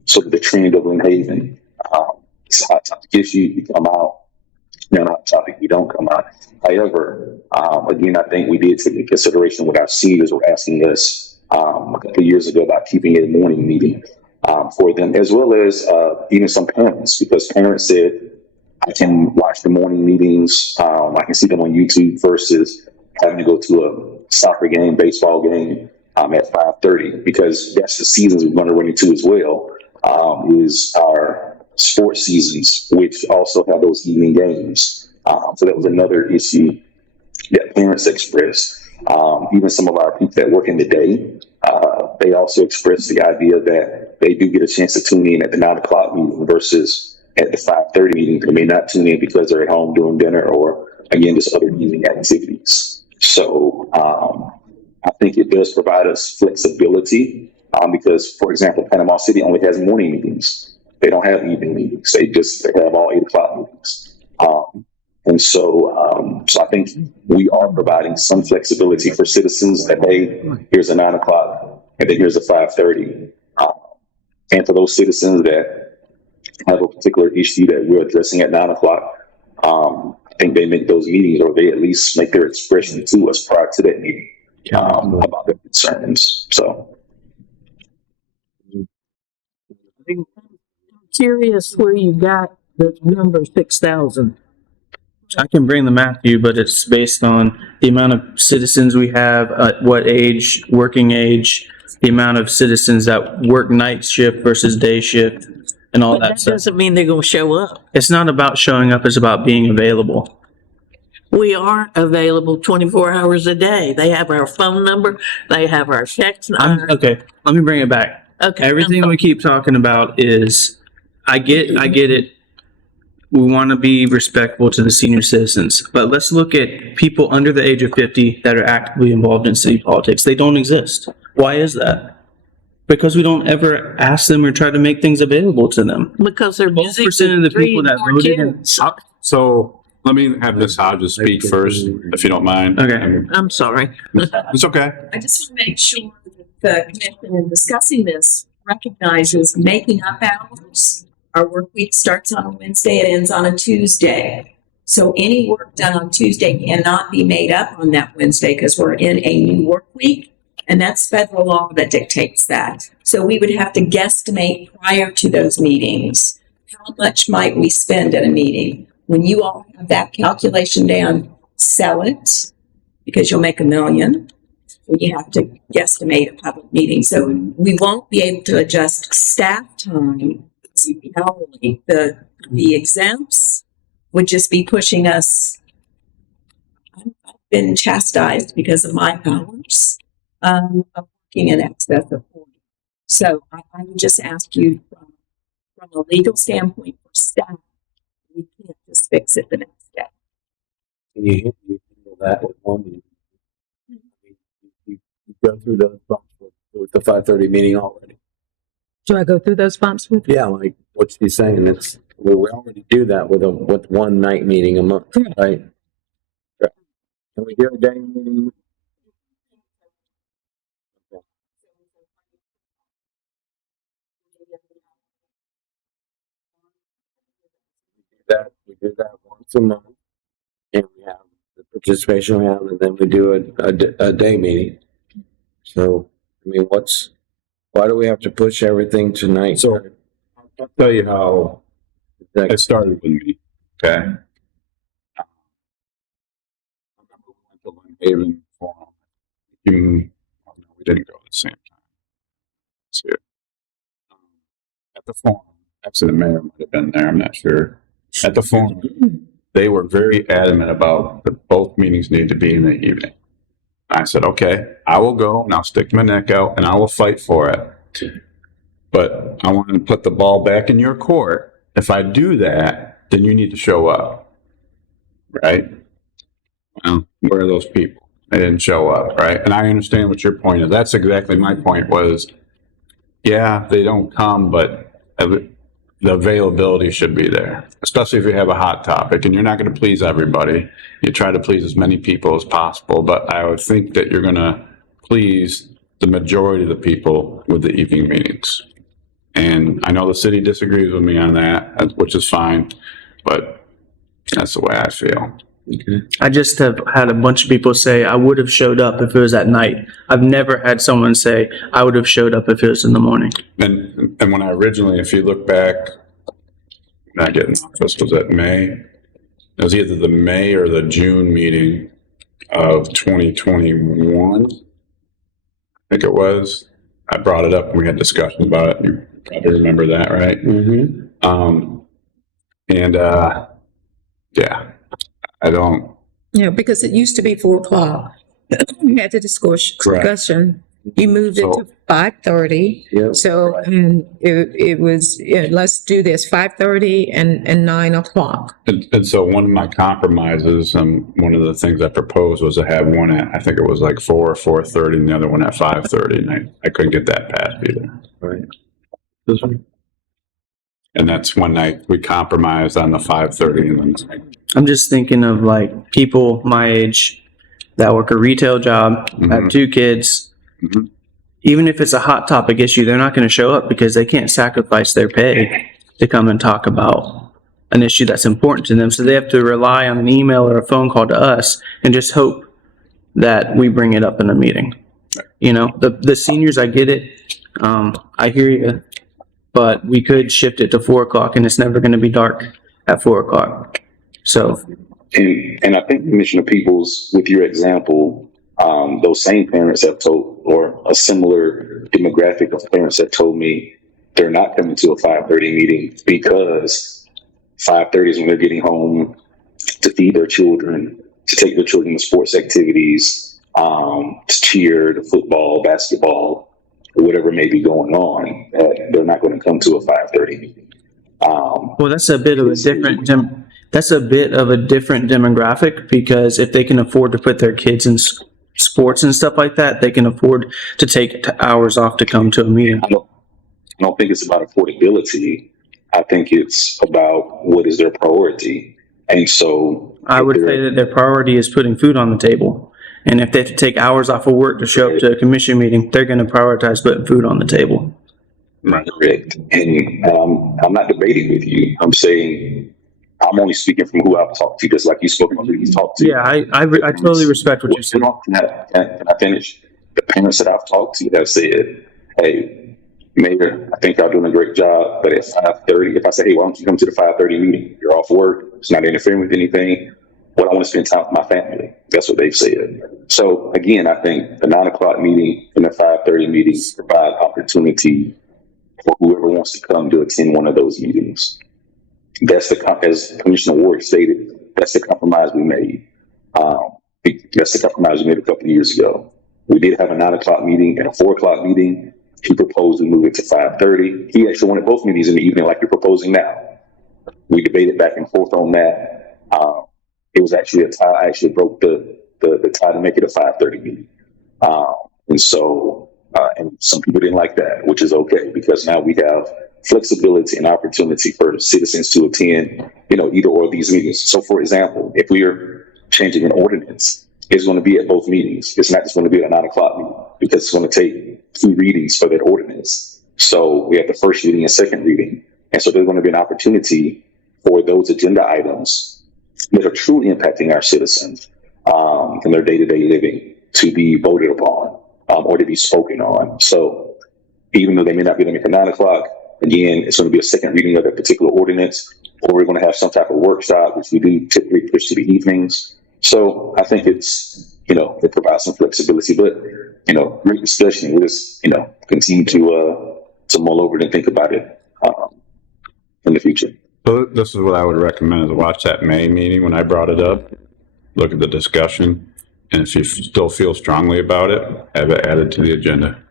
sort of the trend of Lynn Haven. It's a hot topic issue, you come out. Not a hot topic, you don't come out. However, again, I think we did take into consideration what our seniors were asking us a couple of years ago about keeping it a morning meeting for them, as well as even some parents, because parents said, I can watch the morning meetings, I can see them on YouTube versus having to go to a soccer game, baseball game at 5:30, because that's the seasons we're going to run into as well, is our sports seasons, which also have those evening games. So that was another issue that parents expressed. Even some of our people that work in the day, they also expressed the idea that they do get a chance to tune in at the 9 o'clock meeting versus at the 5:30 meeting. They may not tune in because they're at home doing dinner or, again, just other evening activities. So I think it does provide us flexibility because, for example, Panama City only has morning meetings. They don't have evening meetings. They have all 8 o'clock meetings. And so I think we are providing some flexibility for citizens that, hey, here's a 9 o'clock and then here's a 5:30. And for those citizens that have a particular issue that we're addressing at 9 o'clock, I think they make those meetings, or they at least make their expression to us prior to that meeting about their concerns. So. I'm curious where you got the number 6,000. I can bring the math to you, but it's based on the amount of citizens we have, at what age, working age, the amount of citizens that work night shift versus day shift, and all But that that stuff. doesn't mean they're going to show up. It's not about showing up, it's about being available. We are available 24 hours a day. They have our phone number. They have our text. Okay, let me bring it back. Okay. Everything we keep talking about is, I get it. We want to be respectful to the senior citizens, but let's look at people under the age of 50 that are actively involved in city politics. They don't exist. Why is that? Because we don't ever ask them or try to make things available to them. Because they're busy 12% of the with 3 people and that 4 voted in- kids. So let me have Ms. Hodges speak first, if you don't mind. Okay. I'm sorry. It's okay. I just want to make sure that the commission in discussing this recognizes making up hours. Our work week starts on a Wednesday, it ends on a Tuesday. So any work done on Tuesday cannot be made up on that Wednesday because we're in a new work week. And that's federal law that dictates that. So we would have to guesstimate prior to those meetings. How much might we spend at a meeting? When you all have that calculation down, sell it because you'll make $1 million. You have to guesstimate a public meeting. So we won't be able to adjust staff time hourly. The exempts would just be pushing us. I've been chastised because of my hours of working in excess of 40. So I would just ask you from a legal standpoint for staff, we can't just fix it the next day. You handle that with one meeting. You go through those bumps with the 5:30 meeting already. Do I go through those bumps with you? Yeah, like what she's saying, we already do that with one night meeting a month, right? Right. Can we do a day meeting? We do that once a month, and we have the participation round, and then we do a day meeting. So, I mean, why do we have to push everything tonight? So I'll tell you how it started with me. Okay. I remember we went to Lynn Haven Forum. We didn't go at the same time. So, at the forum, actually the mayor might have been there, I'm not sure. At the forum, they were very adamant about that both meetings need to be in the evening. I said, okay, I will go and I'll stick my neck out and I will fight for it. But I want to put the ball back in your court. If I do that, then you need to show up. Right? Well, where are those people? They didn't show up, right? And I understand what your point is. That's exactly my point was, yeah, they don't come, but the availability should be there, especially if you have a hot topic and you're not going to please everybody. You try to please as many people as possible, but I would think that you're going to please the majority of the people with the evening meetings. And I know the city disagrees with me on that, which is fine, but that's the way I feel. I just have had a bunch of people say, I would have showed up if it was at night. I've never had someone say, I would have showed up if it was in the morning. And when I originally, if you look back, not getting office, was that May? It was either the May or the June meeting of 2021. I think it was. I brought it up and we had discussion about it. You probably remember that, right? Mm-hmm. Yeah, I don't. Yeah, because it used to be 4 o'clock. We had the discussion. You moved it to 5:30. Yep. So, and it was, yeah, let's do this, 5:30 and 9 o'clock. And so one of my compromises, one of the things I proposed was to have one at, I think it was like 4 or 4:30 and the other one at 5:30. And I couldn't get that passed either. Right. This one? And that's one night we compromised on the 5:30 and then I'm just thinking of like people my age that work a retail job, have 2 kids. Mhm. Even if it's a hot topic issue, they're not going to show up because they can't sacrifice their pay to come and talk about an issue that's important to them. So they have to rely on an email or a phone call to us and just hope that we bring it up in a meeting. You know, the seniors, I get it. I hear you, but we could shift it to 4:00 and it's never going to be dark at 4:00. So, And I think Commissioner Peoples, with your example, those same parents have told, or a similar demographic of parents have told me they're not coming to a 5:30 meeting because 5:30 is when they're getting home to feed their children, to take their children to sports activities, to cheer, to football, basketball, or whatever may be going on. They're not going to come to a 5:30 meeting. well, that's a bit of a different demographic because if they can afford to put their kids in sports and stuff like that, they can afford to take hours off to come to a meeting. I don't think it's about affordability. I think it's about what is their priority. And so I would say that their priority is putting food on the table. And if they have to take hours off of work to show up to a commission meeting, they're going to prioritize putting food on the table. correct. And I'm not debating with you. I'm saying I'm only speaking from who I've talked to, just like you spoke about who you've talked to. Yeah, I totally respect what you said. Can I finish? The parents that I've talked to have said, hey, Mayor, I think y'all doing a great job, but at 5:30, if I say, hey, why don't you come to the 5:30 meeting? You're off work. It's not interfering with anything. But I want to spend time with my family. That's what they've said. So again, I think the 9:00 meeting and the 5:30 meeting provide opportunity for whoever wants to come to attend one of those meetings. That's as Commissioner Ward stated, that's the compromise we made. That's the compromise we made a couple of years ago. We did have a 9:00 meeting and a 4:00 meeting. He proposed to move it to 5:30. He actually wanted both meetings in the evening like you're proposing now. We debated back and forth on that. It was actually a tie. I actually broke the tie to make it a 5:30 meeting. And some people didn't like that, which is okay because now we have flexibility and opportunity for citizens to attend, either or of these meetings. So for example, if we are changing an ordinance, it's going to be at both meetings. It's not just going to be at a 9:00 meeting because it's going to take 2 readings for that ordinance. So we have the first reading and second reading. And so there's going to be an opportunity for those agenda items that are truly impacting our citizens in their day-to-day living to be voted upon or to be spoken on. So even though they may not be there for 9:00, again, it's going to be a second reading of that particular ordinance, or we're going to have some type of workshop, which we do typically push to the evenings. So I think it's, it provides some flexibility, but, great discussion. We'll just, continue to mull over it and think about it in the future. So this is what I would recommend is watch that May meeting when I brought it up, look at the discussion, and if you still feel strongly about it, have it added to the agenda.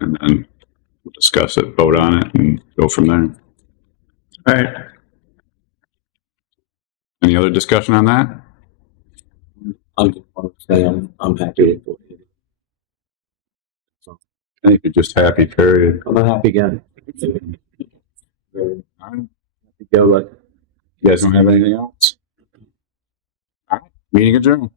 And then we'll discuss it, vote on it, and go from there. All right. Any other discussion on that? I'm just want to say I'm happy with it. I think you're just happy, period. I'm a happy guy. All right. Go, you guys don't have anything else? All right. Meeting adjourned.